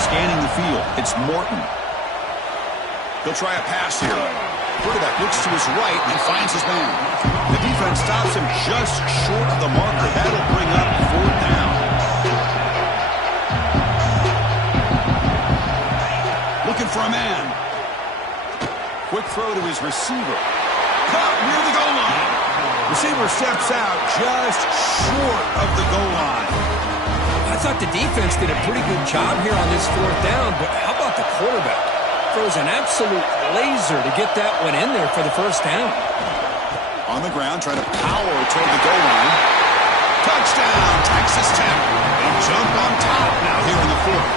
Scanning the field, it's Morton. He'll try a pass here. Quarterback looks to his right and finds his man. The defense stops him just short of the marker. That'll bring up 4th down. Looking for a man. Quick throw to his receiver. Caught near the goal line. Receiver steps out just short of the goal line. I thought the defense did a pretty good job here on this 4th down, but how about the quarterback? Throws an absolute laser to get that one in there for the 1st down. On the ground, trying to power toward the goal line. Touchdown, Texas Tech. They jump on top now here in the 4th.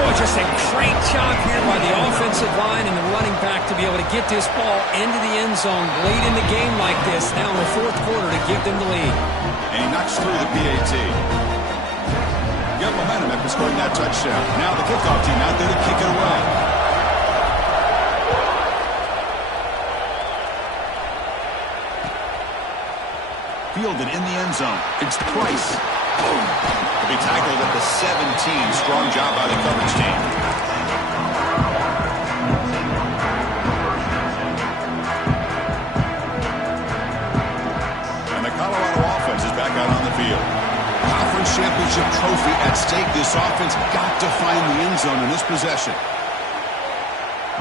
Oh, just a great job here by the offensive line and the running back to be able to get this ball into the end zone late in the game like this, now in the 4th quarter to give them the lead. And he knocks through the PAT. Got momentum after scoring that touchdown. Now the kickoff team out there to kick it away. Fielded in the end zone. It's Price. To be tackled at the 17. Strong job by the coverage team. And the Colorado conference championship trophy at stake. This offense got to find the end zone in this possession.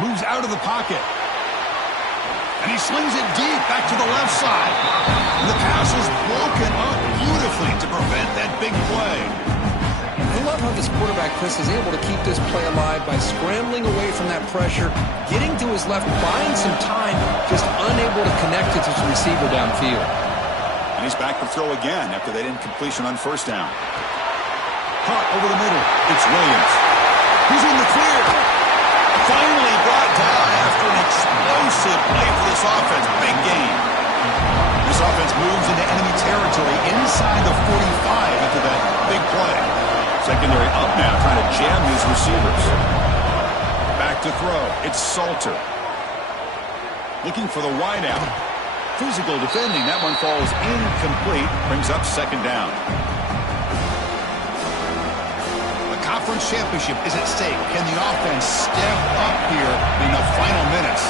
Moves out of the pocket. And he slings it deep back to the left side. And the pass is broken up beautifully to prevent that big play. I love how this quarterback, Chris, is able to keep this play alive by scrambling away from that pressure, getting to his left, buying some time, just unable to connect it to his receiver downfield. And he's back to throw again after that incompletion on first down. Caught over the middle. It's Williams. He's in the clear. Finally brought down after an explosive play for this offense. Big game. This offense moves into enemy territory inside the 45 after that big play. Secondary up now, trying to jam these receivers. Back to throw. It's Salter. Looking for the wideout. Physical defending. That one falls incomplete. Brings up second down. The conference championship is at stake. Can the offense step up here in the final minutes?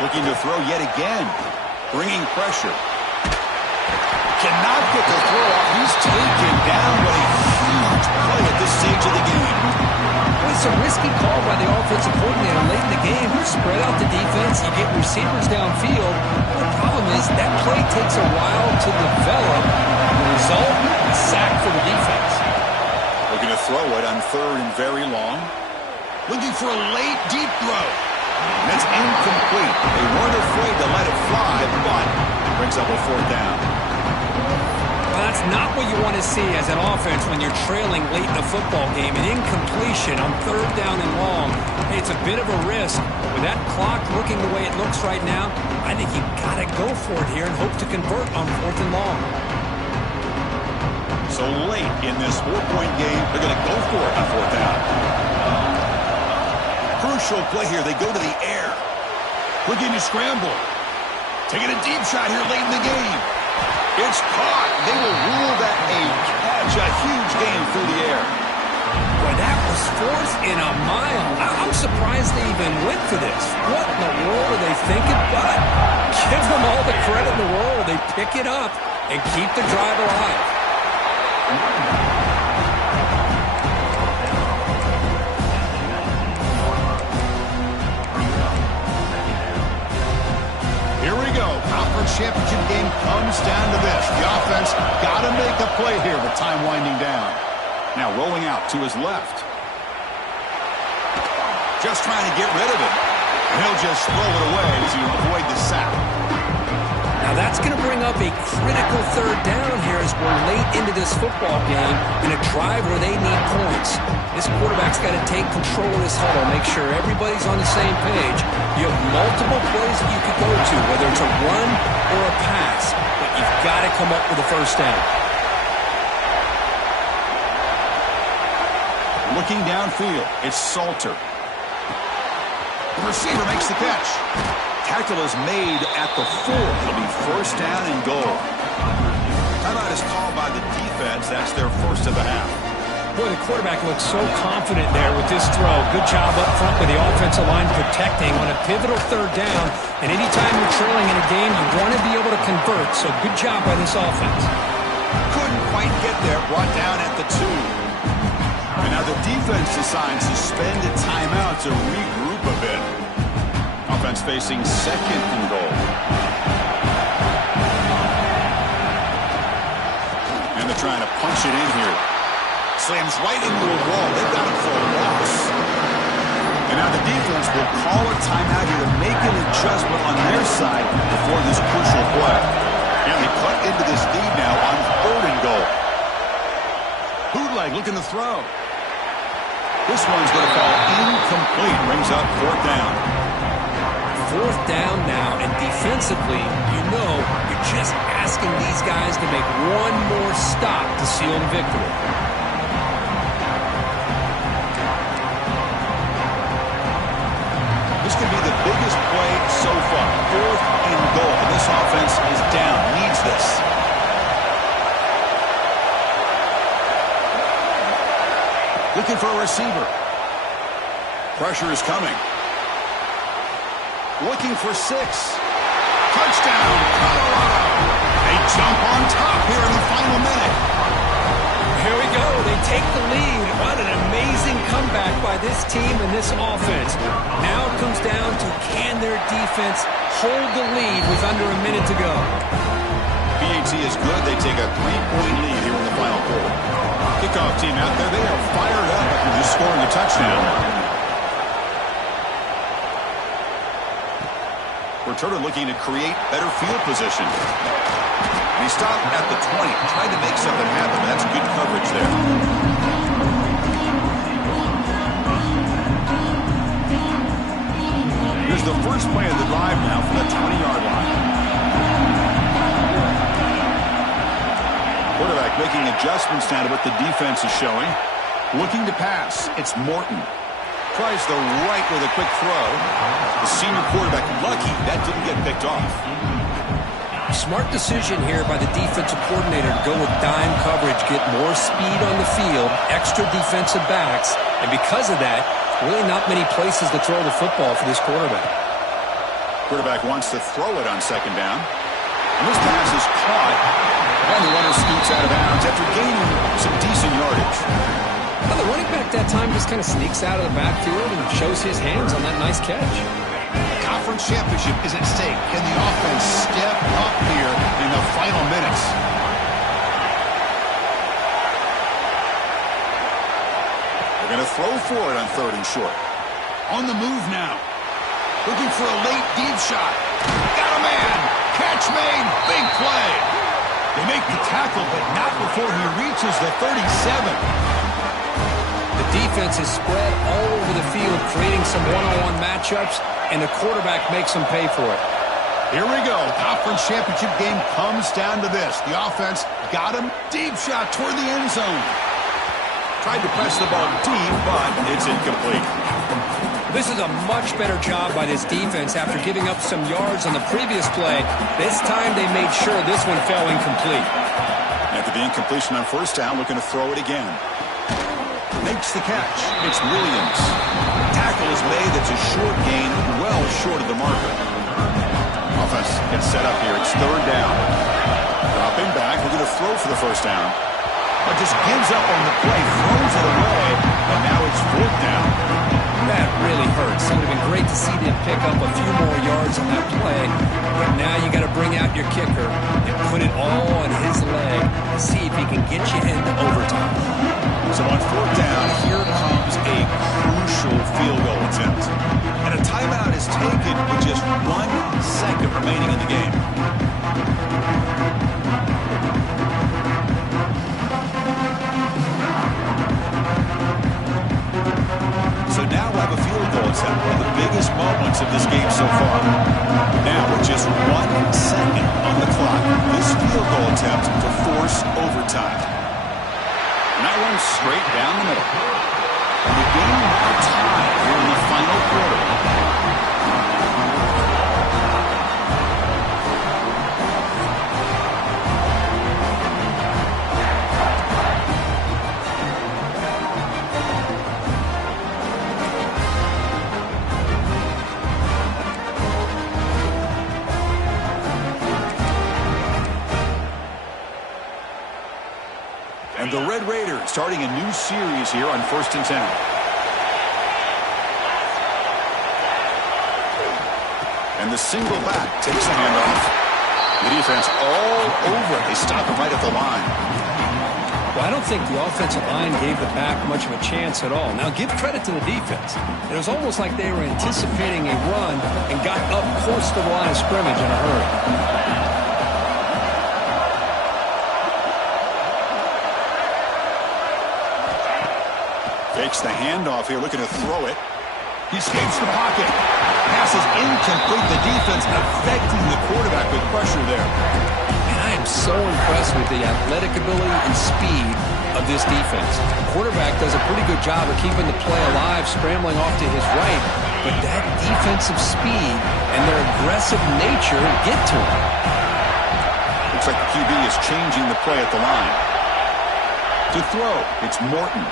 Looking to throw yet again. Bringing pressure. Cannot get the throw off. He's taken down. What a huge play at this stage of the game. It's a risky call by the offensive coordinator late in the game. Spread out the defense. You get receivers downfield. The problem is that play takes a while to develop. The result, a sack for the defense. Looking to throw it on third and very long. Looking for a late, deep throw. That's incomplete. They weren't afraid to let it fly, but it brings up a fourth down. Well, that's not what you want to see as an offense when you're trailing late in a football game. An incompletion on third down and long. It's a bit of a risk. With that clock looking the way it looks right now, I think you've got to go for it here and hope to convert on fourth and long. So late in this 4-point game, they're going to go for it on fourth down. Crucial play here. They go to the air. Looking to scramble. Taking a deep shot here late in the game. It's caught. They will rule that a catch. A huge game through the air. Boy, that was fourth and a mile. I'm surprised they even went for this. What in the world are they thinking? But give them all the credit in the world. They pick it up and keep the drive alive. Here we go. Conference championship game comes down to this. The offense got to make a play here with time winding down. Now rolling out to his left. Just trying to get rid of it. And he'll just throw it away to avoid the sack. Now that's going to bring up a critical third down here as we're late into this football game in a drive where they need points. This quarterback's got to take control of this huddle, make sure everybody's on the same page. You have multiple plays that you could go to, whether it's a run or a pass, but you've got to come up with a first down. Looking downfield, it's Salter. The receiver makes the catch. Tackle is made at the 4. It'll be first down and goal. Timeout is called by the defense. That's their first of the half. Boy, the quarterback looks so confident there with this throw. Good job up front with the offensive line protecting on a pivotal third down. And anytime you're trailing in a game, you want to be able to convert. So good job by this offense. Couldn't quite get there. Brought down at the 2. And now the defense decides to spend a timeout to regroup a bit. Offense facing second and goal. And they're trying to punch it in here. Slams right into a wall. They've got it for a loss. And now the defense will call a timeout here to make an adjustment on their side before this crucial play. And they cut into this lead now on third and goal. Bootleg looking to throw. This one's going to fall incomplete. Brings up fourth down. Fourth down now, and defensively, you know you're just asking these guys to make one more stop to seal the victory. This could be the biggest play so far. Fourth and goal. And this offense is down. Needs this. Looking for a receiver. Pressure is coming. Looking for 6. Touchdown, Colorado. They jump on top here in the final minute. Here we go. They take the lead. What an amazing comeback by this team and this offense. Now it comes down to can their defense hold the lead with under a minute to go. PAT is good. They take a 3-point lead here in the final quarter. Kickoff team out there. They are fired up after just scoring a touchdown. Returner looking to create better field position. And he stopped at the 20, tried to make something happen, but that's good coverage there. Here's the first play of the drive now from the 20-yard line. Quarterback making adjustments now to what the defense is showing. Looking to pass. It's Morton. Tries the right with a quick throw. The senior quarterback lucky that didn't get picked off. Smart decision here by the defensive coordinator to go with dime coverage, get more speed on the field, extra defensive backs, and because of that, really not many places to throw the football for this quarterback. Quarterback wants to throw it on second down. And this pass is caught, and the runner scoots out of bounds after gaining some decent yardage. Well, the running back that time just kind of sneaks out of the backfield and shows his hands on that nice catch. The conference championship is at stake. Can the offense step up here in the final minutes? They're going to throw for it on 3rd and short. On the move now. Looking for a late deep shot. Got a man. Catch made. Big play. They make the tackle, but not before he reaches the 37. The defense is spread all over the field, creating some one-on-one matchups, and the quarterback makes them pay for it. Here we go. Conference championship game comes down to this. The offense got him. Deep shot toward the end zone. Tried to press the ball deep, but it's incomplete. This is a much better job by this defense after giving up some yards on the previous play. This time they made sure this one fell incomplete. After the incompletion on 1st down, looking to throw it again. Makes the catch. It's Williams. Tackle is made. That's a short gain, well short of the marker. Offense gets set up here. It's 3rd down. Dropping back. We're going to throw for the 1st down. But just gives up on the play, throws it away, and now it's 4th down. That really hurts. It would have been great to see them pick up a few more yards on that play. But now you got to bring out your kicker and put it all on his leg to see if he can get you into overtime. So on 4th down, here comes a crucial field goal attempt. And a timeout is taken with just 1 second remaining in the game. So now we'll have a field goal attempt, one of the biggest moments of this game so far. Now with just 1 second on the clock, this field goal attempt to force overtime. And that one straight down the middle. And the game now tied here in the final quarter. And the Red Raiders starting a new series here on 1st and 10. And the single back takes the handoff. The defense all over it. They stop him right at the line. Well, I don't think the offensive line gave the back much of a chance at all. Now, give credit to the defense. It was almost like they were anticipating a run and got up close to the line of scrimmage in a hurry. Takes the handoff here, looking to throw it. He escapes the pocket. Pass is incomplete. The defense affecting the quarterback with pressure there. And I am so impressed with the athletic ability and speed of this defense. The quarterback does a pretty good job of keeping the play alive, scrambling off to his right. But that defensive speed and their aggressive nature get to him. Looks like the QB is changing the play at the line. To throw, it's Morton.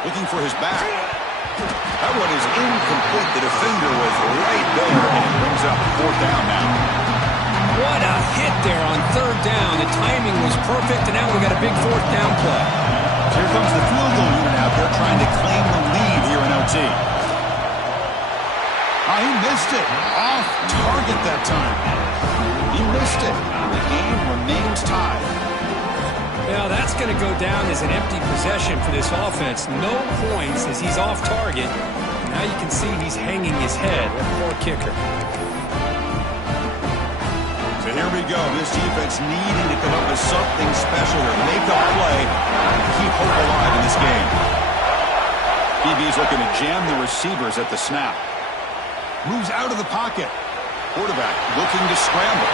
Looking for his back. That one is incomplete. The defender was right there, and it brings up 4th down now. What a hit there on third down. The timing was perfect, and now we got a big fourth down play. Here comes the field goal unit out there trying to claim the lead here in OT. He missed it. Off target that time. He missed it. The game remains tied. Now that's going to go down as an empty possession for this offense. No points as he's off target. Now you can see he's hanging his head. That poor kicker. So here we go. This defense needing to come up with something special or make a play to keep hope alive in this game. DB's looking to jam the receivers at the snap. Moves out of the pocket. Quarterback looking to scramble.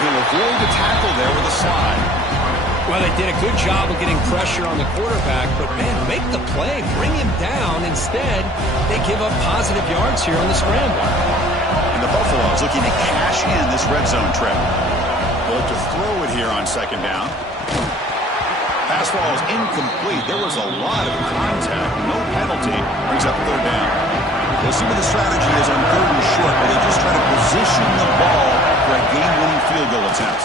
He'll avoid the tackle there with a slide. Well, they did a good job of getting pressure on the quarterback, but, man, make the play, bring him down. Instead, they give up positive yards here on the scramble. And the Buffaloes looking to cash in this red zone trip. They'll have to throw it here on second down. Pass ball is incomplete. There was a lot of contact. No penalty. Brings up third down. We'll see what the strategy is on third and short, where they just try to position the ball for a game-winning field goal attempt.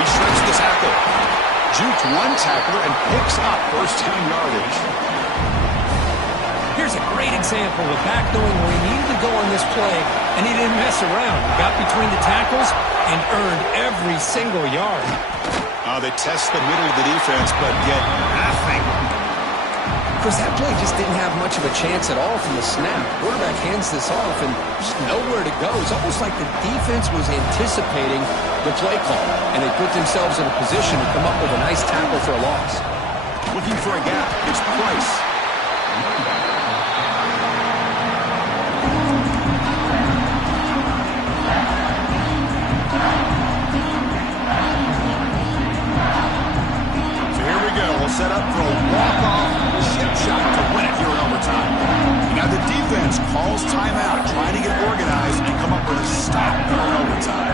He shreds the tackle. Juked one tackler and picks up first down yardage. Here's a great example of a back knowing where he needed to go on this play, and he didn't mess around. He got between the tackles and earned every single yard. They test the middle of the defense, but get nothing. Because that play just didn't have much of a chance at all from the snap. Quarterback hands this off and just nowhere to go. It's almost like the defense was anticipating the play call, and they put themselves in a position to come up with a nice tackle for a loss. Looking for a gap. It's Price. So here we go. We'll set up for a walk-off chip shot to win it here in overtime. Now the defense calls timeout, trying to get organized and come up with a stop here in overtime.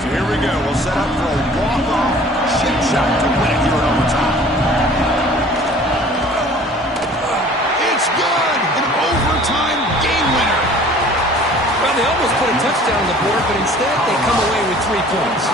So here we go. We'll set up for a walk-off chip shot to win it here in overtime. It's good! An overtime game winner. Well, they almost put a touchdown on the board, but instead they come away with 3 points.